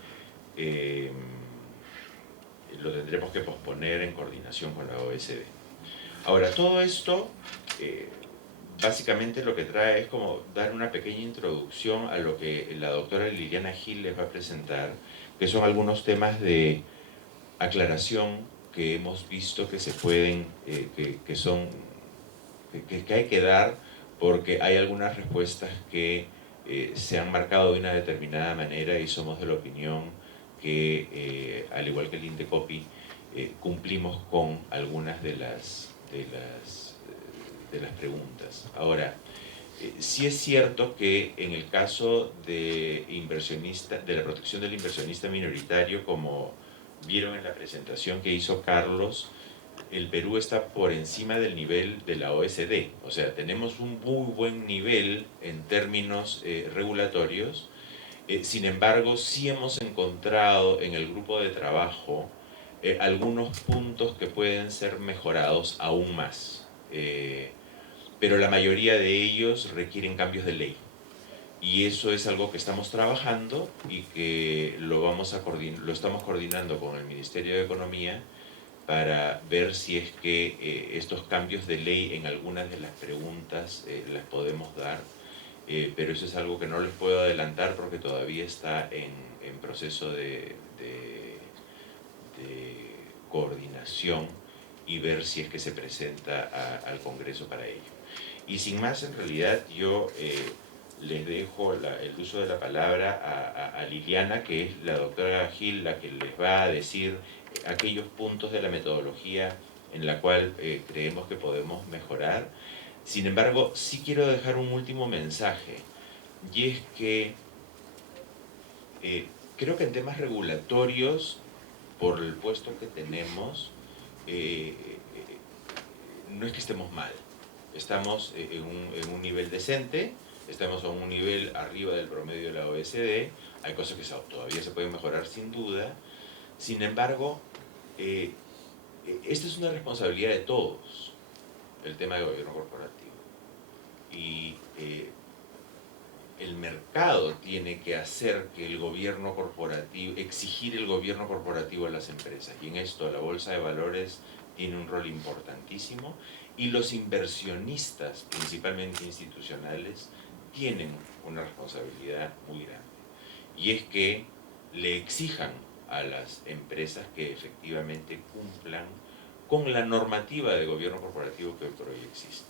lo tendremos que posponer en coordinación con la OSD. Ahora, todo esto básicamente lo que trae es como dar una pequeña introducción a lo que la doctora Liliana Gil les va a presentar, que son algunos temas de aclaración que hemos visto que se pueden, que hay que dar, porque hay algunas respuestas que se han marcado de una determinada manera y somos de la opinión que, al igual que el Indecopi, cumplimos con algunas de las preguntas. Ahora, sí es cierto que en el caso de la protección del inversionista minoritario, como vieron en la presentación que hizo Carlos, el Perú está por encima del nivel de la OSD. O sea, tenemos un muy buen nivel en términos regulatorios. Sin embargo, sí hemos encontrado en el grupo de trabajo algunos puntos que pueden ser mejorados aún más. Pero la mayoría de ellos requieren cambios de ley. Y eso es algo que estamos trabajando y que lo estamos coordinando con el Ministerio de Economía para ver si es que estos cambios de ley en algunas de las preguntas las podemos dar. Pero eso es algo que no les puedo adelantar porque todavía está en proceso de coordinación y ver si es que se presenta al Congreso para ello. Y sin más, en realidad, yo les dejo el uso de la palabra a Liliana, que es la doctora Gil, la que les va a decir aquellos puntos de la metodología en la cual creemos que podemos mejorar. Sin embargo, sí quiero dejar un último mensaje, y es que creo que en temas regulatorios, por el puesto que tenemos, no es que estemos mal. Estamos en un nivel decente, estamos a un nivel arriba del promedio de la OSD, hay cosas que todavía se pueden mejorar sin duda. Sin embargo, esta es una responsabilidad de todos, el tema de gobierno corporativo. Y el mercado tiene que hacer que el gobierno corporativo, exigir el gobierno corporativo a las empresas. Y en esto la Bolsa de Valores tiene un rol importantísimo. Y los inversionistas, principalmente institucionales, tienen una responsabilidad muy grande. Y es que le exijan a las empresas que efectivamente cumplan con la normativa de gobierno corporativo que por hoy existe.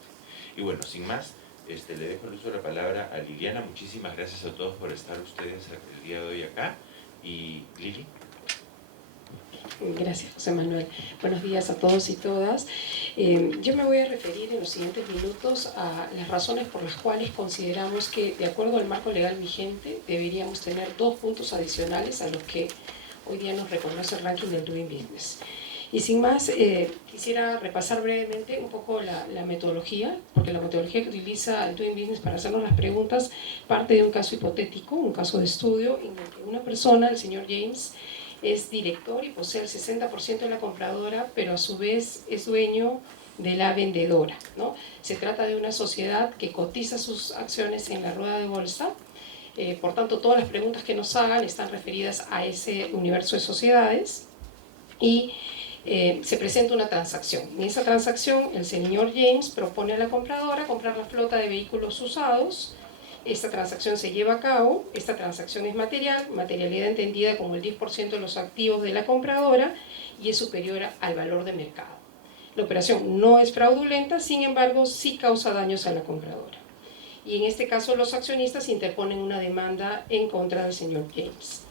Y bueno, sin más, le dejo el uso de la palabra a Liliana. Muchísimas gracias a todos por estar ustedes el día de hoy acá. Y Lili. Gracias, José Manuel. Buenos días a todos y todas. Yo me voy a referir en los siguientes minutos a las razones por las cuales consideramos que, de acuerdo al marco legal vigente, deberíamos tener 2 puntos adicionales a los que hoy día nos reconoce el ranking del Doing Business. Y sin más, quisiera repasar brevemente un poco la metodología, porque la metodología que utiliza el Doing Business para hacernos las preguntas parte de un caso hipotético, un caso de estudio, en el que una persona, el señor James, es director y posee el 60% de la compradora, pero a su vez es dueño de la vendedora, ¿no? Se trata de una sociedad que cotiza sus acciones en la rueda de bolsa. Por tanto, todas las preguntas que nos hagan están referidas a ese universo de sociedades y se presenta una transacción. En esa transacción, el señor James propone a la compradora comprar la flota de vehículos usados. Esta transacción se lleva a cabo, esta transacción es materialidad entendida como el 10% de los activos de la compradora y es superior al valor de mercado. La operación no es fraudulenta, sin embargo, sí causa daños a la compradora. Y en este caso los accionistas interponen una demanda en contra del señor James.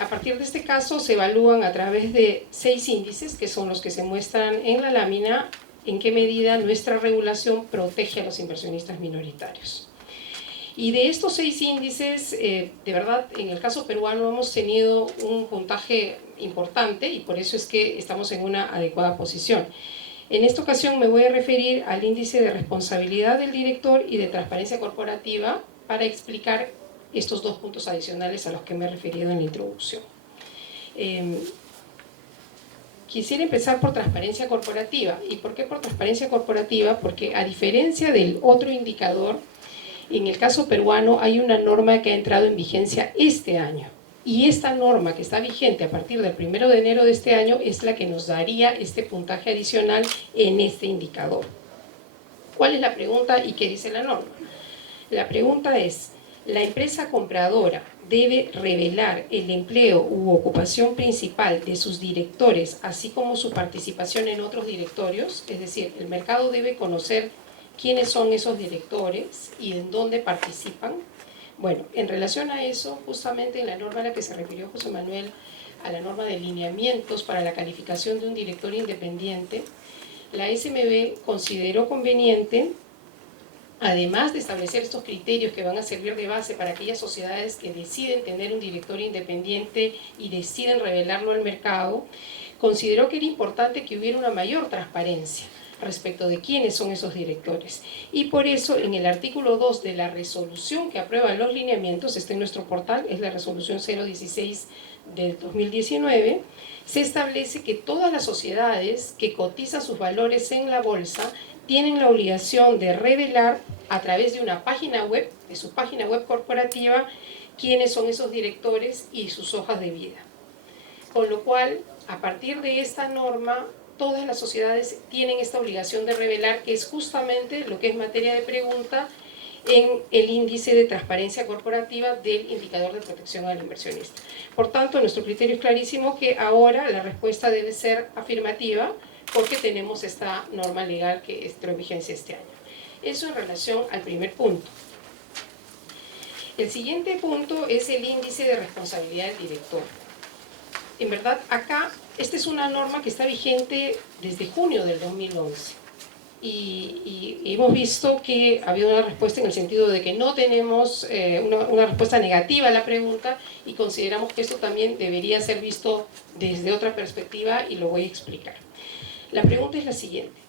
A partir de este caso se evalúan a través de 6 índices, que son los que se muestran en la lámina, en qué medida nuestra regulación protege a los inversionistas minoritarios. Y de estos 6 índices, de verdad, en el caso peruano hemos tenido un puntaje importante y por eso es que estamos en una adecuada posición. En esta ocasión me voy a referir al índice de responsabilidad del director y de transparencia corporativa para explicar estos 2 puntos adicionales a los que me he referido en la introducción. Quisiera empezar por transparencia corporativa. ¿Y por qué por transparencia corporativa? Porque a diferencia del otro indicador, en el caso peruano hay una norma que ha entrado en vigencia este año. Y esta norma que está vigente a partir del 1 de enero de este año es la que nos daría este puntaje adicional en este indicador. ¿Cuál es la pregunta y qué dice la norma? La pregunta es, ¿la empresa compradora debe revelar el empleo u ocupación principal de sus directores, así como su participación en otros directorios? Es decir, el mercado debe conocer quiénes son esos directores y en dónde participan. Bueno, en relación a eso, justamente en la norma a la que se refirió José Manuel, a la norma de lineamientos para la calificación de un director independiente, la SMB consideró conveniente, además de establecer estos criterios que van a servir de base para aquellas sociedades que deciden tener un director independiente y deciden revelarlo al mercado, consideró que era importante que hubiera una mayor transparencia respecto de quiénes son esos directores. Y por eso, en el artículo 2 de la resolución que aprueba los lineamientos, está en nuestro portal, es la resolución 016 del 2019, se establece que todas las sociedades que cotizan sus valores en la bolsa tienen la obligación de revelar a través de una página web, de su página web corporativa, quiénes son esos directores y sus hojas de vida. Con lo cual, a partir de esta norma, todas las sociedades tienen esta obligación de revelar, que es justamente lo que es materia de pregunta en el índice de transparencia corporativa del indicador de protección al inversionista. Por tanto, nuestro criterio es clarísimo que ahora la respuesta debe ser afirmativa, porque tenemos esta norma legal que entró en vigencia este año. Eso en relación al primer punto. El siguiente punto es el índice de responsabilidad del director. En verdad, acá, esta es una norma que está vigente desde junio del 2011. Y hemos visto que ha habido una respuesta en el sentido de que no tenemos una respuesta negativa a la pregunta, y consideramos que esto también debería ser visto desde otra perspectiva, y lo voy a explicar. La pregunta es la siguiente: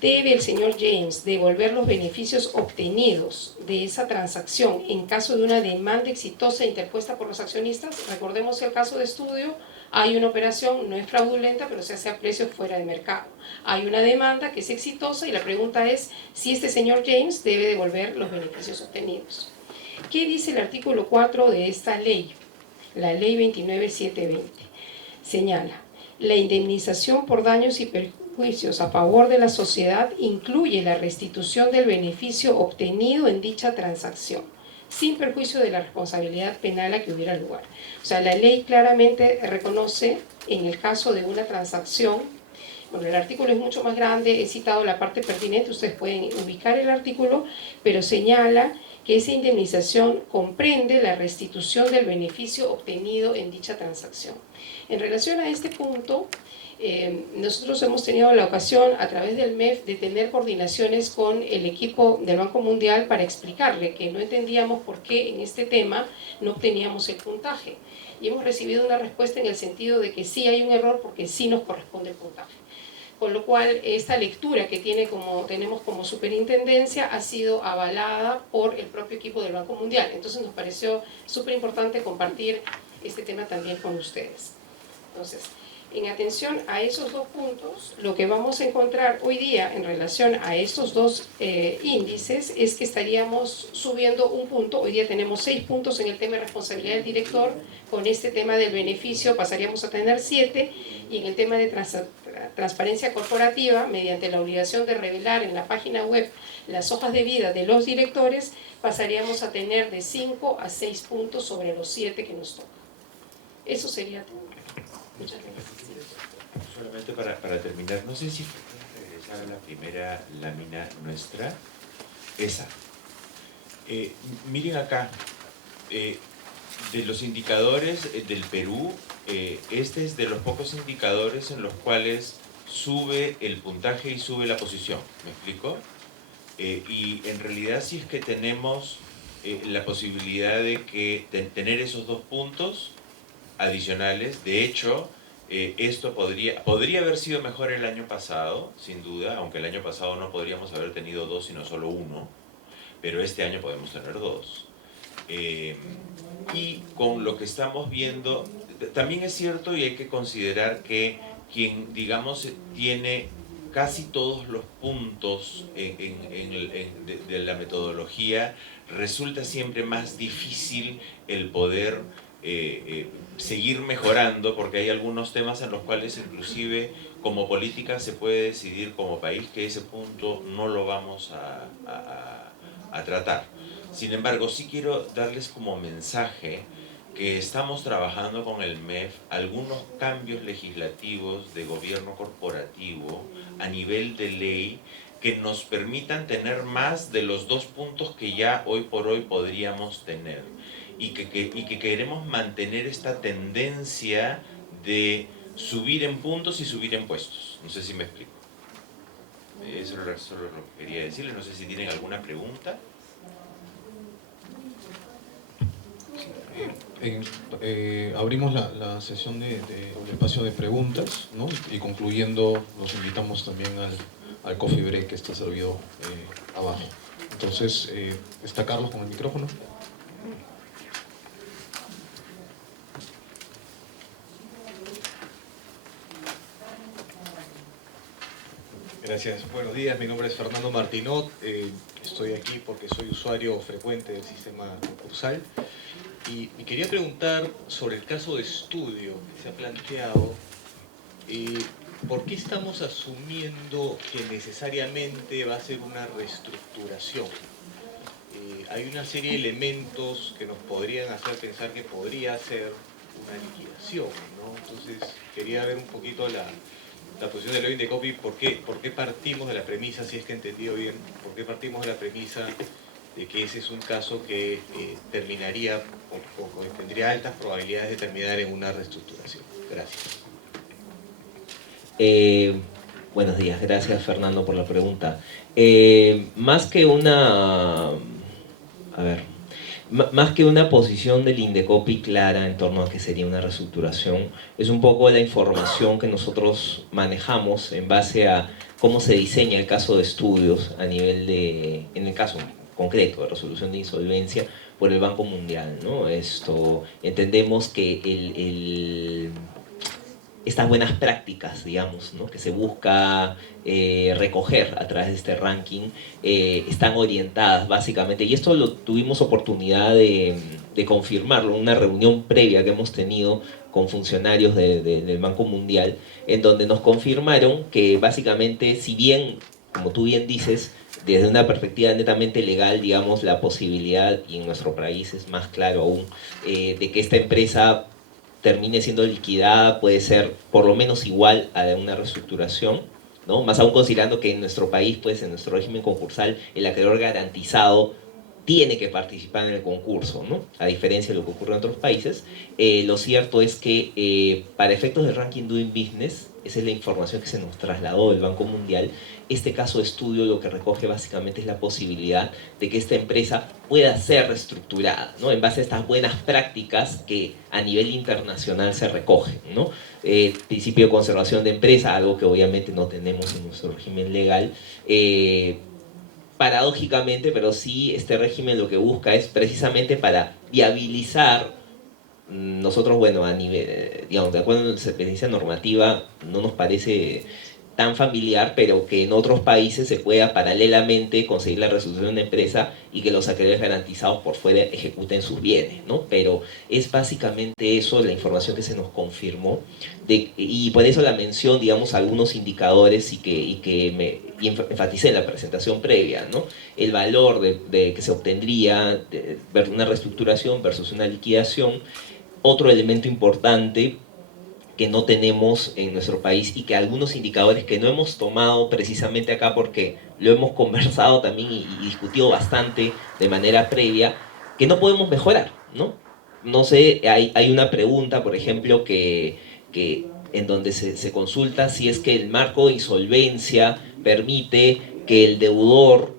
¿debe el señor James devolver los beneficios obtenidos de esa transacción en caso de una demanda exitosa interpuesta por los accionistas? Recordemos el caso de estudio: hay una operación, no es fraudulenta, pero se hace a precios fuera de mercado. Hay una demanda que es exitosa y la pregunta es si este señor James debe devolver los beneficios obtenidos. ¿Qué dice el artículo 4 de esta ley? La ley 29.720 señala: la indemnización por daños y perjuicios a favor de la sociedad incluye la restitución del beneficio obtenido en dicha transacción, sin perjuicio de la responsabilidad penal a que hubiera lugar. O sea, la ley claramente reconoce, en el caso de una transacción, bueno, el artículo es mucho más grande, he citado la parte pertinente, ustedes pueden ubicar el artículo, pero señala que esa indemnización comprende la restitución del beneficio obtenido en dicha transacción. En relación a este punto, nosotros hemos tenido la ocasión a través del MEF de tener coordinaciones con el equipo del Banco Mundial para explicarle que no entendíamos por qué en este tema no obteníamos el puntaje. Y hemos recibido una respuesta en el sentido de que sí hay un error porque sí nos corresponde el puntaje. Con lo cual, esta lectura que tenemos como superintendencia ha sido avalada por el propio equipo del Banco Mundial. Entonces nos pareció súper importante compartir este tema también con ustedes. Entonces, en atención a esos dos puntos, lo que vamos a encontrar hoy día en relación a estos dos índices es que estaríamos subiendo un punto. Hoy día tenemos 6 puntos en el tema de responsabilidad del director. Con este tema del beneficio pasaríamos a tener 7, y en el tema de transparencia corporativa, mediante la obligación de revelar en la página web las hojas de vida de los directores, pasaríamos a tener de 5 a 6 puntos sobre los 7 que nos toca. Eso sería todo. Muchas gracias. Solamente para terminar, no sé si pueden regresar a la primera lámina nuestra, esa. Miren acá, de los indicadores del Perú, este es de los pocos indicadores en los cuales sube el puntaje y sube la posición, ¿me explico? Y en realidad, si es que tenemos la posibilidad de tener esos 2 puntos adicionales, de hecho, esto podría haber sido mejor el año pasado, sin duda, aunque el año pasado no podríamos haber tenido 2 sino solo 1, pero este año podemos tener 2. Y con lo que estamos viendo, también es cierto y hay que considerar que quien, digamos, tiene casi todos los puntos de la metodología, resulta siempre más difícil el poder seguir mejorando, porque hay algunos temas en los cuales inclusive como política se puede decidir como país que ese punto no lo vamos a tratar. Sin embargo, sí quiero darles como mensaje que estamos trabajando con el MEF algunos cambios legislativos de gobierno corporativo a nivel de ley que nos permitan tener más de los 2 puntos que ya hoy por hoy podríamos tener y que queremos mantener esta tendencia de subir en puntos y subir en puestos. No sé si me explico. Eso es lo que quería decirles. No sé si tienen alguna pregunta. Abrimos la sesión el espacio de preguntas, ¿no? Y concluyendo, los invitamos también al coffee break que está servido abajo. Entonces, ¿está Carlos con el micrófono? Gracias. Buenos días, mi nombre es Fernando Martinot. Estoy aquí porque soy usuario frecuente del sistema concursal. Y quería preguntar sobre el caso de estudio que se ha planteado. ¿Por qué estamos asumiendo que necesariamente va a ser una reestructuración? Hay una serie de elementos que nos podrían hacer pensar que podría ser una liquidación, ¿no? Entonces, quería ver un poquito la posición de Indecopy, ¿por qué partimos de la premisa, si es que he entendido bien, por qué partimos de la premisa de que ese es un caso que terminaría o tendría altas probabilidades de terminar en una reestructuración? Gracias. Buenos días, gracias Fernando por la pregunta. Más que una... A ver, más que una posición del Indecopy clara en torno a qué sería una reestructuración, es un poco la información que nosotros manejamos en base a cómo se diseña el caso de estudios a nivel de, en el caso concreto de resolución de insolvencia por el Banco Mundial, ¿no? Entendemos que estas buenas prácticas, digamos, ¿no?, que se busca recoger a través de este ranking, están orientadas básicamente, y esto lo tuvimos oportunidad de confirmarlo en una reunión previa que hemos tenido con funcionarios del Banco Mundial, en donde nos confirmaron que básicamente, si bien, como tú bien dices, desde una perspectiva netamente legal, digamos, la posibilidad, y en nuestro país es más claro aún, de que esta empresa termine siendo liquidada puede ser por lo menos igual a una reestructuración, ¿no? Más aún considerando que en nuestro país, pues en nuestro régimen concursal, el acreedor garantizado tiene que participar en el concurso, ¿no? A diferencia de lo que ocurre en otros países. Lo cierto es que para efectos del ranking Doing Business, esa es la información que se nos trasladó del Banco Mundial, este caso de estudio lo que recoge básicamente es la posibilidad de que esta empresa pueda ser reestructurada, ¿no?, en base a estas buenas prácticas que a nivel internacional se recogen, ¿no? Principio de conservación de empresa, algo que obviamente no tenemos en nuestro régimen legal. Paradójicamente, pero sí, este régimen lo que busca es precisamente para viabilizar. Nosotros, bueno, a nivel, digamos, de acuerdo a nuestra experiencia normativa, no nos parece tan familiar, pero que en otros países se pueda paralelamente conseguir la resolución de una empresa y que los acreedores garantizados por fuera ejecuten sus bienes, ¿no? Pero es básicamente eso la información que se nos confirmó, y por eso la mención, digamos, a algunos indicadores y que enfaticé en la presentación previa, ¿no? El valor de que se obtendría de una reestructuración versus una liquidación. Otro elemento importante que no tenemos en nuestro país y que algunos indicadores que no hemos tomado precisamente acá porque lo hemos conversado también y discutido bastante de manera previa, que no podemos mejorar, ¿no? No sé, hay una pregunta, por ejemplo, que en donde se consulta si es que el marco de insolvencia permite que el deudor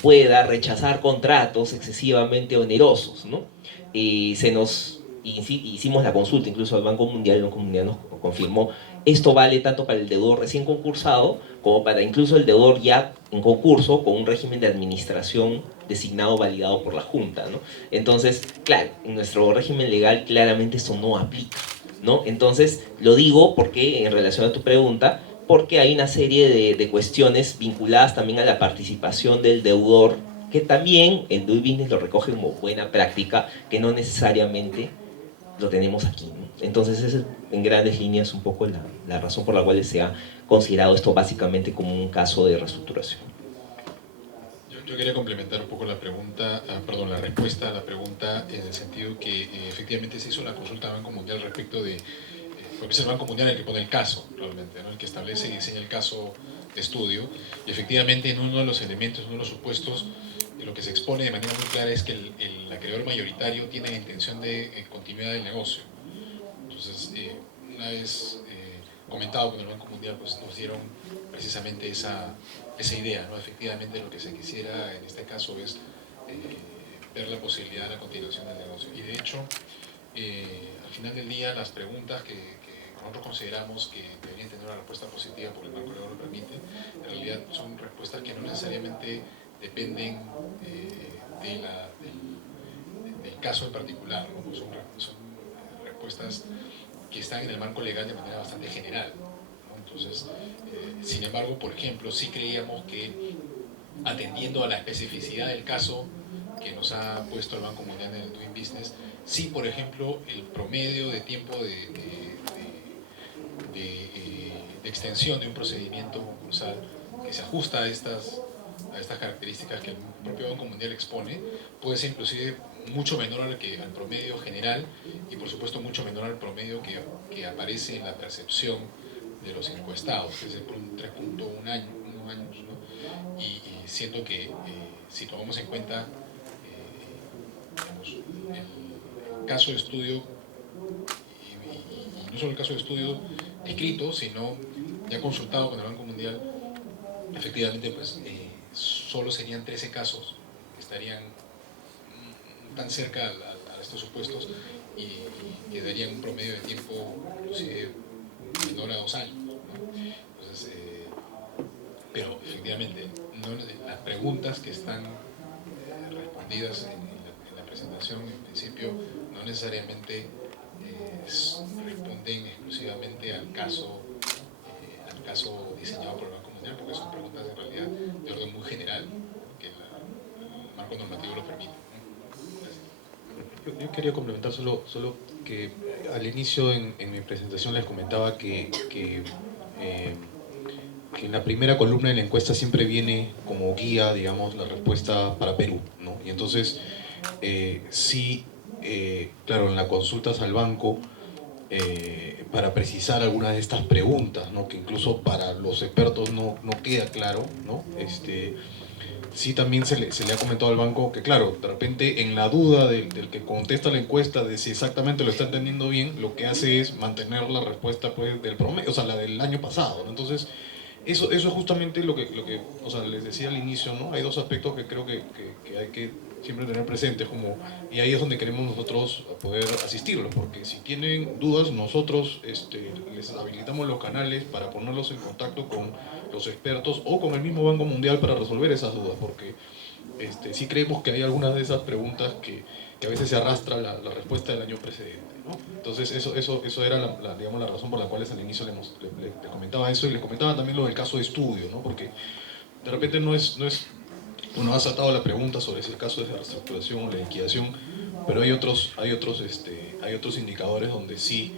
pueda rechazar contratos excesivamente onerosos, ¿no? Y se nos y hicimos la consulta incluso al Banco Mundial, el Banco Mundial nos confirmó, esto vale tanto para el deudor recién concursado como para incluso el deudor ya en concurso con un régimen de administración designado, validado por la Junta, ¿no? Entonces, claro, en nuestro régimen legal claramente eso no aplica, ¿no? Entonces, lo digo porque, en relación a tu pregunta, porque hay una serie de cuestiones vinculadas también a la participación del deudor, que también el Doing Business lo recoge como buena práctica, que no necesariamente lo tenemos aquí, ¿no? Entonces, esa es en grandes líneas un poco la razón por la cual se ha considerado esto básicamente como un caso de reestructuración. Yo quería complementar un poco la pregunta, la respuesta a la pregunta, en el sentido que efectivamente se hizo una consulta al Banco Mundial respecto de, porque es el Banco Mundial el que pone el caso, realmente, ¿no? El que establece y diseña el caso de estudio, y efectivamente en uno de los elementos, en uno de los supuestos, lo que se expone de manera muy clara es que el acreedor mayoritario tiene la intención de continuidad del negocio. Entonces, una vez comentado con el Banco Mundial, pues nos dieron precisamente esa idea, ¿no? Efectivamente lo que se quisiera en este caso es ver la posibilidad de la continuación del negocio. Y de hecho, al final del día, las preguntas que nosotros consideramos que deberían tener una respuesta positiva porque el marco legal lo permite, en realidad son respuestas que no necesariamente dependen del caso en particular, ¿no? Pues son respuestas que están en el marco legal de manera bastante general, ¿no? Entonces, sin embargo, por ejemplo, sí creíamos que atendiendo a la especificidad del caso que nos ha puesto el Banco Mundial en el Doing Business, sí, por ejemplo, el promedio de tiempo de extensión de un procedimiento concursal que se ajusta a estas características que el propio Banco Mundial expone, puede ser inclusive mucho menor al promedio general y por supuesto mucho menor al promedio que aparece en la percepción de los encuestados, que es de 3.1 años, ¿no? Y siento que si tomamos en cuenta digamos, el caso de estudio, y no solo el caso de estudio escrito, sino ya consultado con el Banco Mundial, efectivamente pues solo serían 13 casos que estarían tan cerca a estos supuestos y que darían un promedio de tiempo inclusive menor a 2 años, ¿no? Entonces, pero efectivamente las preguntas que están respondidas en la presentación en principio no necesariamente responden exclusivamente al caso diseñado por el Banco Mundial, porque son preguntas en realidad de orden muy general, que el marco normativo lo permite. Yo quería complementar solo que al inicio en mi presentación les comentaba que en la primera columna de la encuesta siempre viene como guía, digamos, la respuesta para Perú, ¿no? Y entonces, sí, claro, en las consultas al banco, para precisar algunas de estas preguntas, ¿no? Que incluso para los expertos no queda claro, ¿no? Sí, también se le ha comentado al banco que, claro, de repente en la duda del que contesta la encuesta de si exactamente lo está entendiendo bien, lo que hace es mantener la respuesta pues, del promedio, o sea, la del año pasado, ¿no? Entonces, eso es justamente lo que o sea, les decía al inicio, ¿no? Hay dos aspectos que creo que hay que siempre tener presentes, como, y ahí es donde queremos nosotros poder asistirlos, porque si tienen dudas, nosotros les habilitamos los canales para ponerlos en contacto con los expertos o con el mismo Banco Mundial para resolver esas dudas, porque sí creemos que hay algunas de esas preguntas que a veces se arrastra la respuesta del año precedente, ¿no? Entonces eso era digamos, la razón por la cual al inicio le comentaba eso y les comentaba también lo del caso de estudio, ¿no? Porque de repente no es bueno, has saltado la pregunta sobre si el caso es de reestructuración o la liquidación, pero hay otros indicadores donde sí,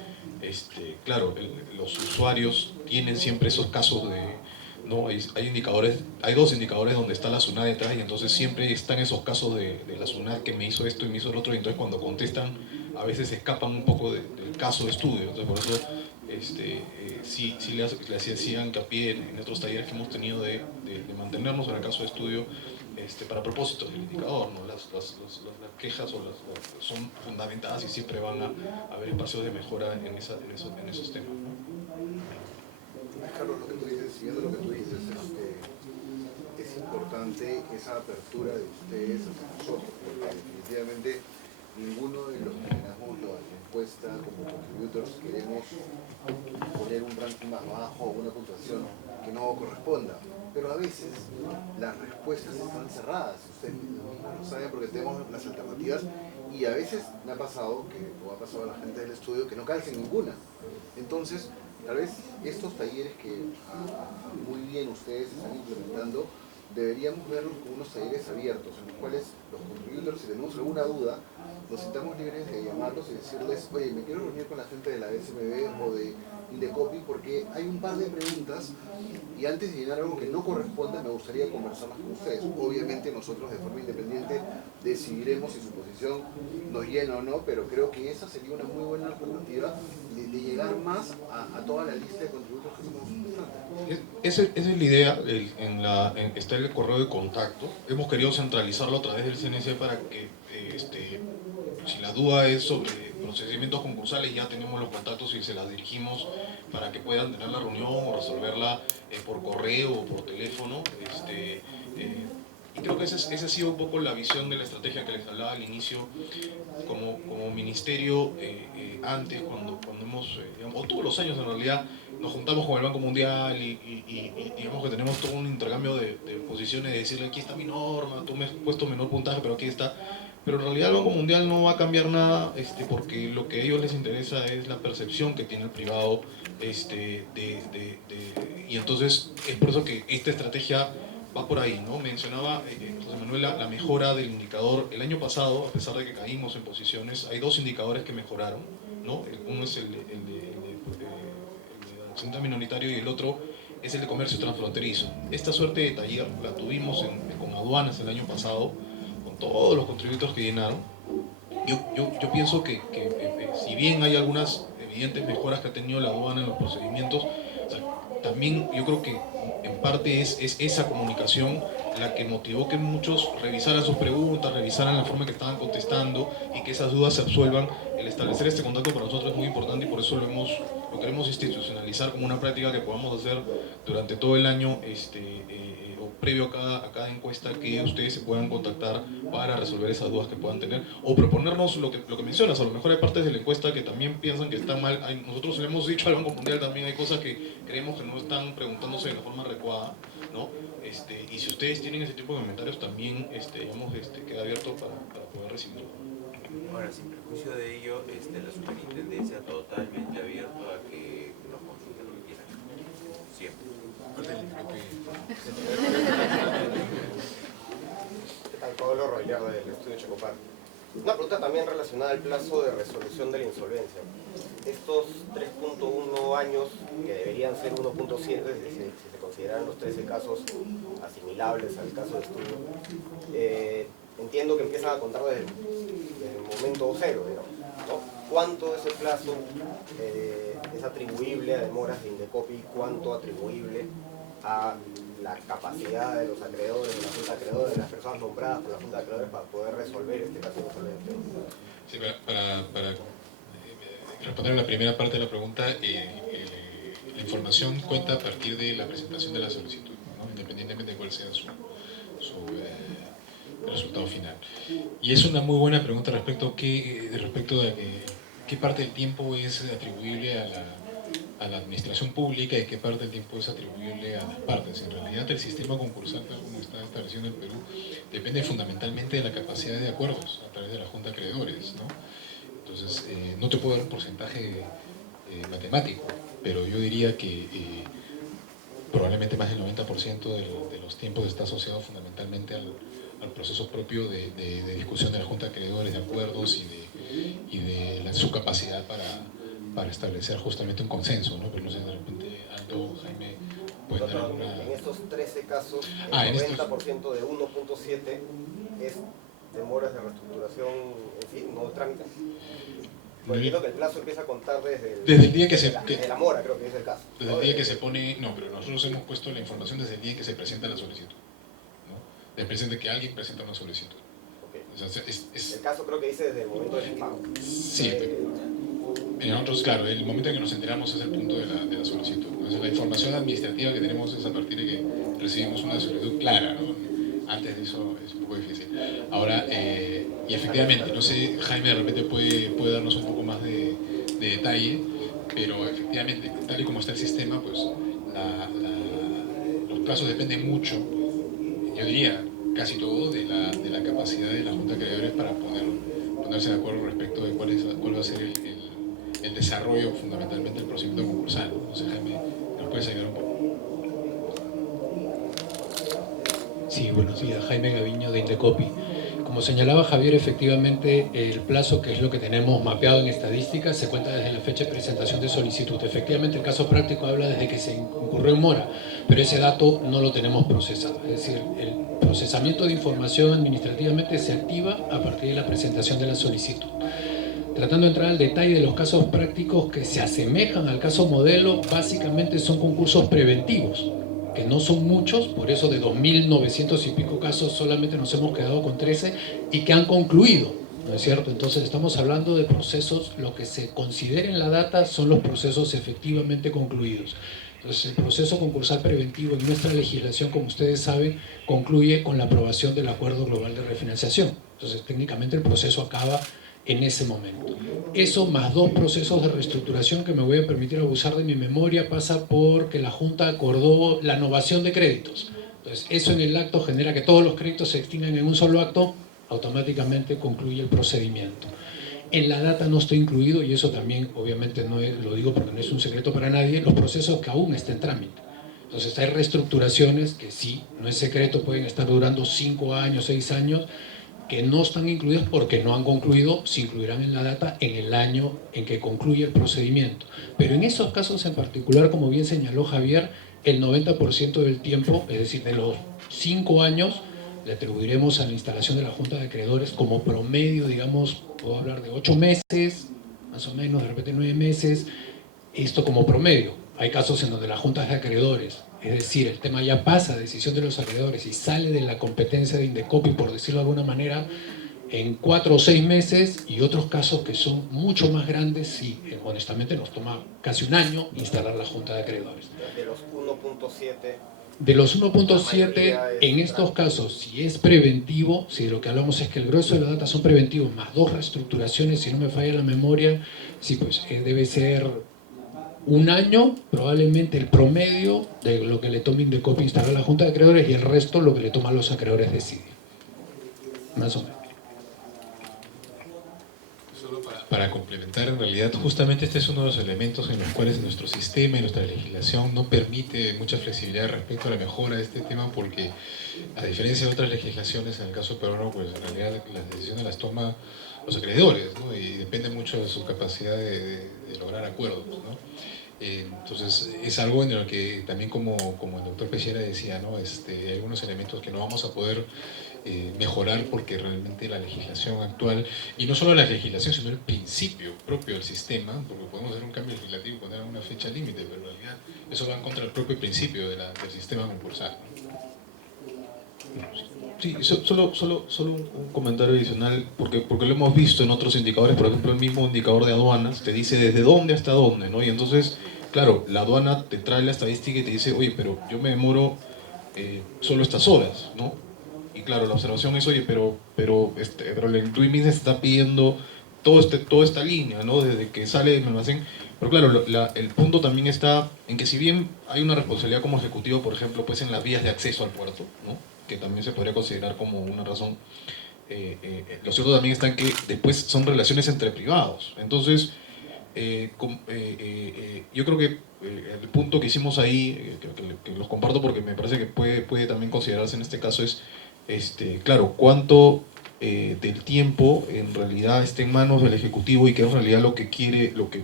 claro, los usuarios tienen siempre esos casos de, ¿no? Hay indicadores, hay dos indicadores donde está la SUNAT detrás y entonces siempre están esos casos de la SUNAT que me hizo esto y me hizo el otro y entonces cuando contestan a veces se escapan un poco del caso de estudio, entonces por eso sí le hacían hincapié en otros talleres que hemos tenido de mantenernos en el caso de estudio para propósitos del indicador, ¿no? Las quejas son fundamentadas y siempre van a haber espacios de mejora en esos temas, ¿no? Carlos, lo que tú dices, siguiendo lo que tú dices, es importante esa apertura de ustedes hacia nosotros, porque definitivamente ninguno de los que llenamos la encuesta como contributors queremos poner un ranking más bajo o una puntuación que no corresponda. Pero a veces las respuestas están cerradas, ustedes lo saben porque tenemos las alternativas y a veces me ha pasado, o ha pasado a la gente del estudio, que no calcen ninguna. Entonces, tal vez estos talleres que muy bien ustedes están implementando, deberíamos verlos como unos talleres abiertos, en los cuales los contributors, si tenemos alguna duda, nos sintamos libres de llamarlos y decirles, oye, me quiero reunir con la gente de la SMB o de Indecopi porque hay un par de preguntas y antes de llenar algo que no corresponde me gustaría conversarlas con ustedes. Obviamente nosotros de forma independiente decidiremos si su posición nos llena o no, pero creo que esa sería una muy buena alternativa de llegar más a toda la lista de contributors que somos bastantes. Esa es la idea, está el correo de contacto. Hemos querido centralizarlo a través del CNC para que, si la duda es sobre procedimientos concursales, ya tenemos los contactos y se las dirigimos para que puedan tener la reunión o resolverla por correo o por teléfono. Y creo que esa ha sido un poco la visión de la estrategia que les hablaba al inicio. Como ministerio, antes, cuando hemos, digamos, o todos los años en realidad, nos juntamos con el Banco Mundial y digamos que tenemos todo un intercambio de posiciones, de decirle aquí está mi norma, tú me has puesto menor puntaje, pero aquí está. Pero en realidad el Banco Mundial no va a cambiar nada, porque lo que a ellos les interesa es la percepción que tiene el privado, y entonces es por eso que esta estrategia va por ahí, ¿no? Mencionaba José Manuel la mejora del indicador. El año pasado, a pesar de que caímos en posiciones, hay dos indicadores que mejoraron, ¿no? Uno es el de accionista minoritario y el otro es el de comercio transfronterizo. Esta suerte de taller la tuvimos con aduanas el año pasado, con todos los contributores que llenaron. Yo pienso que si bien hay algunas evidentes mejoras que ha tenido la aduana en los procedimientos, o sea, también yo creo que en parte es esa comunicación la que motivó que muchos revisaran sus preguntas, revisaran la forma en que estaban contestando y que esas dudas se absuelvan. El establecer este contacto para nosotros es muy importante y por eso lo queremos institucionalizar como una práctica que podamos hacer durante todo el año, o previo a cada encuesta, que ustedes se puedan contactar para resolver esas dudas que puedan tener o proponernos lo que mencionas. A lo mejor hay partes de la encuesta que también piensan que están mal. Nosotros le hemos dicho al Banco Mundial también, hay cosas que creemos que no están preguntándose de la forma adecuada, ¿no? Y si ustedes tienen ese tipo de comentarios también, queda abierto para poder recibirlo. Ahora, sin perjuicio de ello, la superintendencia totalmente abierto a que nos consulten lo que quieran. Siempre. ¿Qué tal? Pablo Rollero del Estudio Checopar. Una pregunta también relacionada al plazo de resolución de la insolvencia. Estos 3.1 años, que deberían ser 1.7 si se consideran los 13 casos asimilables al caso de estudio, entiendo que empiezan a contar desde el momento cero, digamos, ¿no? ¿Cuánto de ese plazo es atribuible a demoras de Indecopi? ¿Cuánto atribuible a la capacidad de los acreedores, de la Junta de Acreedores, de las personas nombradas por la Junta de Acreedores para poder resolver este caso de insolvencia? Sí, para responder a la primera parte de la pregunta, la información cuenta a partir de la presentación de la solicitud, ¿no? Independientemente de cuál sea su resultado final. Y es una muy buena pregunta respecto a qué parte del tiempo es atribuible a la administración pública y qué parte del tiempo es atribuible a las partes. En realidad el sistema concursal, tal como está establecido en el Perú, depende fundamentalmente de la capacidad de acuerdos a través de la Junta de Acreedores, ¿no? Entonces, no te puedo dar un porcentaje matemático, pero yo diría que probablemente más del 90% de los tiempos está asociado fundamentalmente al proceso propio de discusión de la Junta de Acreedores, de acuerdos y de su capacidad para establecer justamente un consenso, ¿no? Pero no sé, de repente Aldo, Jaime, pueden dar alguna... En estos 13 casos, el 90% de 1.7 es demoras de reestructuración, en fin, no de trámite. Porque entiendo que el plazo empieza a contar desde el día que desde la mora, creo que es el caso. Desde el día que se pone... No, pero nosotros hemos puesto la información desde el día en que se presenta la solicitud, ¿no? Desde el presente que alguien presenta una solicitud. Okay. O sea, el caso creo que dice desde el momento del pago. Sí, nosotros, claro, el momento en que nos enteramos es el punto de la solicitud. Entonces, la información administrativa que tenemos es a partir de que recibimos una solicitud clara, ¿no? Antes de eso es un poco difícil. Ahora, y efectivamente, no sé, Jaime de repente puede darnos un poco más de detalle, pero efectivamente, tal y como está el sistema, pues los plazos dependen mucho, yo diría casi todo, de la capacidad de la Junta de Acreedores para ponerse de acuerdo respecto de cuál va a ser el desarrollo fundamentalmente del procedimiento concursal. Entonces, Jaime, ¿nos puedes ayudar un poco? Sí, buenos días. Jaime Gaviño de Indecopi. Como señalaba Javier, efectivamente el plazo, que es lo que tenemos mapeado en estadísticas, se cuenta desde la fecha de presentación de solicitud. Efectivamente, el caso práctico habla desde que se incurrió en mora, pero ese dato no lo tenemos procesado. Es decir, el procesamiento de información administrativamente se activa a partir de la presentación de la solicitud. Tratando de entrar al detalle de los casos prácticos que se asemejan al caso modelo, básicamente son concursos preventivos, que no son muchos, por eso de 2.900 y pico casos solamente nos hemos quedado con 13 y que han concluido, ¿no es cierto? Entonces estamos hablando de procesos, lo que se considera en la data son los procesos efectivamente concluidos. Entonces el proceso concursal preventivo en nuestra legislación, como ustedes saben, concluye con la aprobación del Acuerdo Global de Refinanciación. Entonces técnicamente el proceso acaba en ese momento. Eso más 2 procesos de reestructuración que me voy a permitir abusar de mi memoria pasa por que la Junta acordó la novación de créditos. Entonces eso en el acto genera que todos los créditos se extingan en un solo acto, automáticamente concluye el procedimiento. En la data no está incluido, y eso también obviamente no es, lo digo porque no es un secreto para nadie, los procesos que aún están en trámite. Entonces hay reestructuraciones que sí, no es secreto, pueden estar durando 5 años, 6 años, que no están incluidas porque no han concluido, se incluirán en la data en el año en que concluye el procedimiento. Pero en esos casos en particular, como bien señaló Javier, el 90% del tiempo, es decir, de los 5 años, le atribuiremos a la instalación de la Junta de Acreedores como promedio, digamos, puedo hablar de 8 meses, más o menos, de repente 9 meses, esto como promedio. Hay casos en donde la Junta de Acreedores, es decir, el tema ya pasa a decisión de los acreedores y sale de la competencia de Indecopi, por decirlo de alguna manera, en 4 o 6 meses, y otros casos que son mucho más grandes, sí, honestamente nos toma casi un año instalar la Junta de Acreedores. De los 1.7... De los 1.7, en estos casos, si es preventivo, si lo que hablamos es que el grueso de la data son preventivos, más 2 reestructuraciones, si no me falla la memoria, sí, pues debe ser un año, probablemente el promedio de lo que le toma Indecopi instalar a la Junta de Acreedores, y el resto lo que le toma a los acreedores decidir. Más o menos. Solo para complementar, en realidad, justamente este es uno de los elementos en los cuales nuestro sistema y nuestra legislación no permite mucha flexibilidad respecto a la mejora de este tema, porque a diferencia de otras legislaciones, en el caso peruano, pues en realidad las decisiones las toma los acreedores, ¿no? Y depende mucho de su capacidad de lograr acuerdos, ¿no? Entonces es algo en el que también como el doctor Pechera decía, ¿no? Hay algunos elementos que no vamos a poder mejorar porque realmente la legislación actual, y no solo la legislación sino el principio propio del sistema, porque podemos hacer un cambio legislativo y poner una fecha límite, pero en realidad eso va en contra del propio principio del sistema concursal, ¿no? Sí, solo un comentario adicional, porque lo hemos visto en otros indicadores, por ejemplo el mismo indicador de aduanas, te dice desde dónde hasta dónde, ¿no? Y entonces, claro, la aduana te trae la estadística y te dice, oye, pero yo me demoro solo estas horas, ¿no? Y claro, la observación es, oye, pero el Doing Business está pidiendo toda esta línea, ¿no? Desde que sale del almacén. Pero claro, el punto también está en que si bien hay una responsabilidad como ejecutivo, por ejemplo, pues en las vías de acceso al puerto, ¿no? Que también se podría considerar como una razón, lo cierto también está en que después son relaciones entre privados. Entonces, yo creo que el punto que hicimos ahí, que los comparto porque me parece que puede también considerarse en este caso, es, claro, cuánto del tiempo en realidad está en manos del Ejecutivo y que en realidad lo que quiere, lo que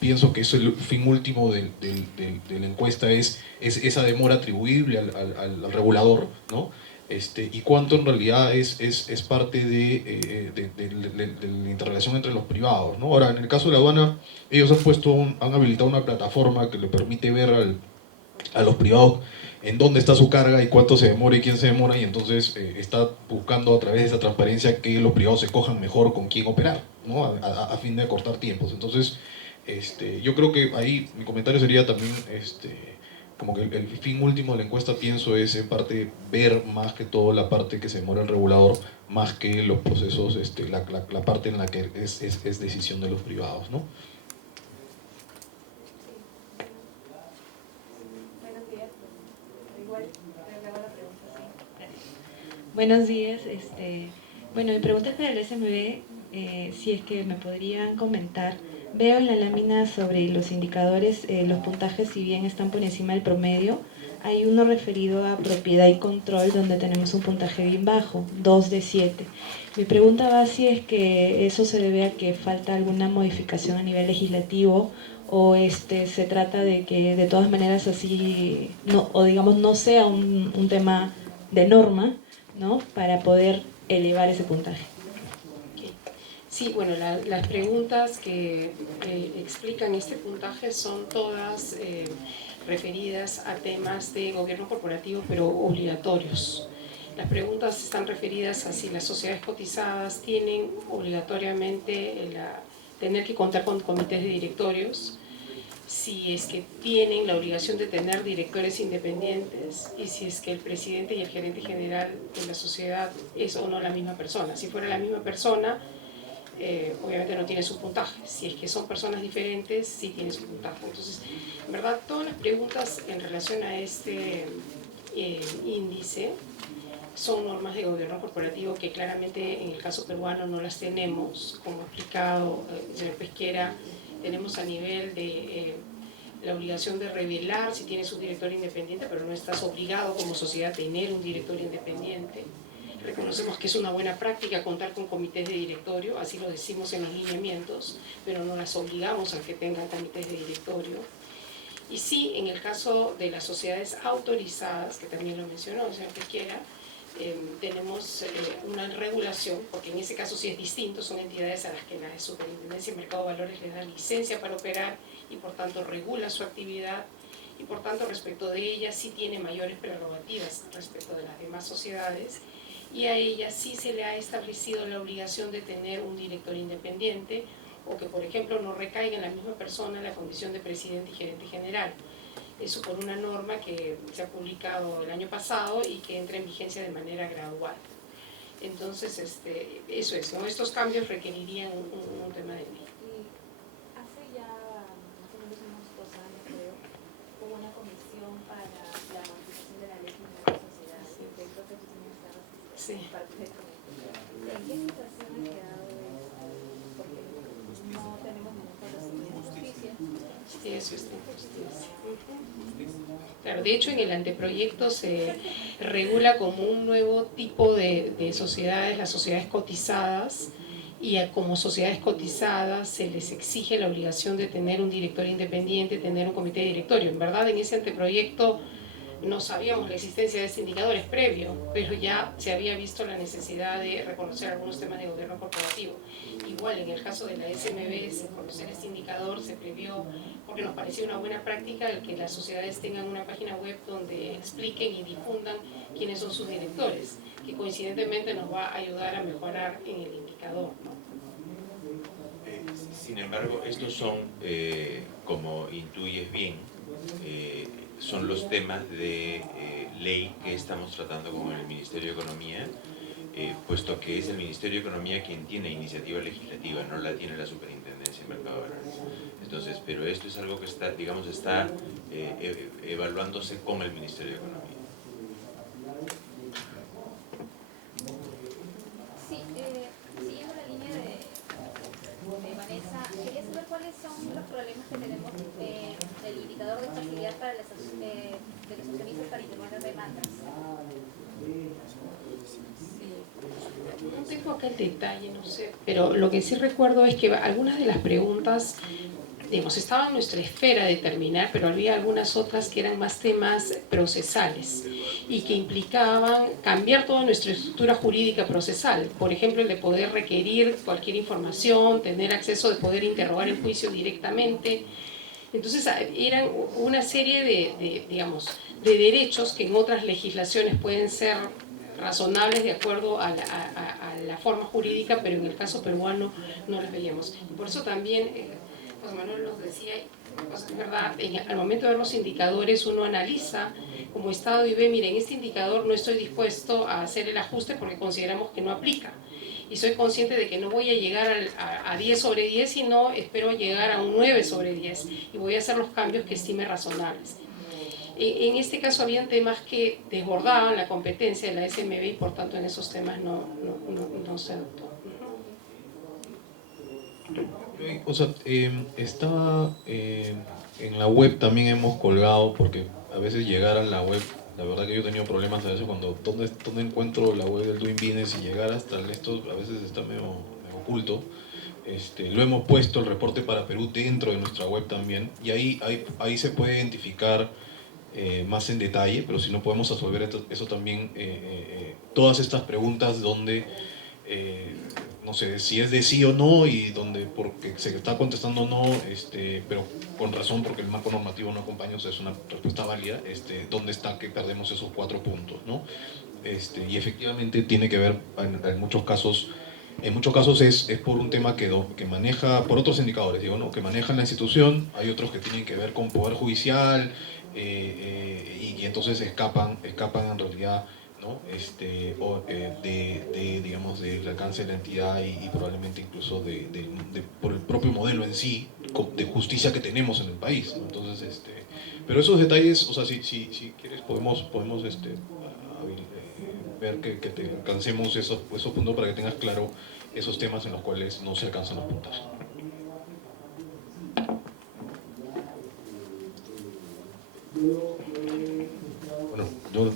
pienso que es el fin último de la encuesta es esa demora atribuible al regulador, ¿no? Y cuánto en realidad es parte de la interrelación entre los privados, ¿no? Ahora, en el caso de la aduana, ellos han habilitado una plataforma que le permite ver a los privados en dónde está su carga y cuánto se demora y quién se demora, y entonces está buscando a través de esa transparencia que los privados se cojan mejor con quién operar, ¿no? A fin de acortar tiempos. Entonces, yo creo que ahí mi comentario sería también como que el fin último de la encuesta, pienso, es en parte ver más que todo la parte que se demora el regulador, más que los procesos, la parte en la que es decisión de los privados, ¿no? Buenos días. Bueno, mi pregunta es para el SMB, si es que me podrían comentar. Veo en la lámina sobre los indicadores, los puntajes, si bien están por encima del promedio, hay uno referido a propiedad y control, donde tenemos un puntaje bien bajo, 2 de 7. Mi pregunta va si es que eso se debe a que falta alguna modificación a nivel legislativo, o se trata de que de todas maneras así, no, o digamos no sea un tema de norma, ¿no?, para poder elevar ese puntaje. Sí, bueno, las preguntas que explican este puntaje son todas referidas a temas de gobierno corporativo, pero obligatorios. Las preguntas están referidas a si las sociedades cotizadas tienen obligatoriamente tener que contar con comités de directorios, si es que tienen la obligación de tener directores independientes y si es que el presidente y el gerente general de la sociedad es o no la misma persona. Si fuera la misma persona, obviamente no tiene su puntaje. Si es que son personas diferentes, sí tiene su puntaje. Entonces, en verdad, todas las preguntas en relación a este índice son normas de gobierno corporativo que claramente en el caso peruano no las tenemos. Como ha explicado el señor Pesquera, tenemos a nivel de la obligación de revelar si tienes un director independiente, pero no estás obligado como sociedad a tener un director independiente. Reconocemos que es una buena práctica contar con comités de directorio, así lo decimos en los lineamientos, pero no las obligamos a que tengan comités de directorio. Y sí, en el caso de las sociedades autorizadas, que también lo mencionó el señor Pesquera, tenemos una regulación, porque en ese caso sí es distinto, son entidades a las que la Superintendencia de Mercado de Valores les da licencia para operar y por tanto regula su actividad, y por tanto respecto de ellas sí tiene mayores prerrogativas respecto de las demás sociedades, y a ella sí se le ha establecido la obligación de tener un director independiente, o que por ejemplo no recaiga en la misma persona la condición de presidente y gerente general. Eso por una norma que se ha publicado el año pasado y que entra en vigencia de manera gradual. Entonces, eso es, ¿no? Estos cambios requerirían un tema de ley. Hace ya más o menos unos 2 años, creo, hubo una comisión para la modificación de la ley general de sociedades. Sí. Creo que tú también estabas parte de ¿En qué situación ha quedado esto? Porque no tenemos ningún conocimiento de justicia. Sí, eso está en justicia. Claro, de hecho en el anteproyecto se regula como un nuevo tipo de sociedades, las sociedades cotizadas, y como sociedades cotizadas se les exige la obligación de tener un director independiente, tener un comité de directorio. En verdad en ese anteproyecto no sabíamos la existencia de este indicador, es previo, pero ya se había visto la necesidad de reconocer algunos temas de gobierno corporativo. Igual en el caso de la SMB, conocer este indicador se previó porque nos pareció una buena práctica el que las sociedades tengan una página web donde expliquen y difundan quiénes son sus directores, que coincidentemente nos va a ayudar a mejorar en el indicador, ¿no? Sin embargo, estos son, como intuyes bien, son los temas de ley que estamos tratando con el Ministerio de Economía, puesto que es el Ministerio de Economía quien tiene iniciativa legislativa, no la tiene la Superintendencia de Mercado de Valores. Entonces, pero esto es algo que está, digamos, está evaluándose con el Ministerio de Economía. Sí, siguiendo la línea de Vanessa, quería saber cuáles son los problemas que tenemos del indicador de facilidad para de los accionistas para interponer demandas. No tengo acá el detalle, no sé, pero lo que sí recuerdo es que algunas de las preguntas, digamos, estaban en nuestra esfera de determinar, pero había algunas otras que eran más temas procesales y que implicaban cambiar toda nuestra estructura jurídica procesal. Por ejemplo, el de poder requerir cualquier información, tener acceso de poder interrogar en juicio directamente. Entonces, eran una serie digamos, de derechos que en otras legislaciones pueden ser razonables de acuerdo a la forma jurídica, pero en el caso peruano no los veíamos. Y por eso también José Manuel nos decía, pues, ¿verdad? Al momento de ver los indicadores uno analiza como Estado y ve, miren, este indicador no estoy dispuesto a hacer el ajuste porque consideramos que no aplica. Y soy consciente de que no voy a llegar a 10 sobre 10, sino espero llegar a un 9 sobre 10 y voy a hacer los cambios que estime razonables. En este caso habían temas que desbordaban la competencia de la SMB y por tanto en esos temas no se adoptó. O sea, estaba en la web también hemos colgado, porque a veces llegar a la web, la verdad que yo he tenido problemas a veces cuando, ¿dónde encuentro la web del Doing Business? Y llegar hasta esto a veces está medio oculto. Lo hemos puesto el reporte para Perú dentro de nuestra web también, y ahí se puede identificar más en detalle, pero si no podemos resolver eso también, todas estas preguntas donde no sé si es de sí o no, y donde porque se está contestando no, pero con razón porque el marco normativo no acompaña, o sea, es una respuesta válida, dónde está que perdemos esos 4 puntos, ¿no? Y efectivamente tiene que ver en muchos casos es por un tema que maneja, por otros indicadores, digo, ¿no? Que manejan la institución, hay otros que tienen que ver con poder judicial, y entonces escapan en realidad, ¿no? Digamos, del alcance de la entidad y probablemente incluso por el propio modelo en sí de justicia que tenemos en el país, ¿no? Entonces, pero esos detalles, o sea, si quieres podemos ver que te alcancemos esos puntos para que tengas claro esos temas en los cuales no se alcanzan los puntos. Bueno, yo,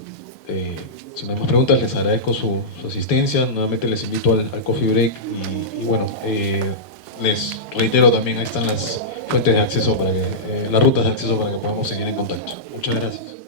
si no hay más preguntas, les agradezco su asistencia. Nuevamente les invito al coffee break y bueno, les reitero también, ahí están las fuentes de acceso para que, las rutas de acceso para que podamos seguir en contacto. Muchas gracias.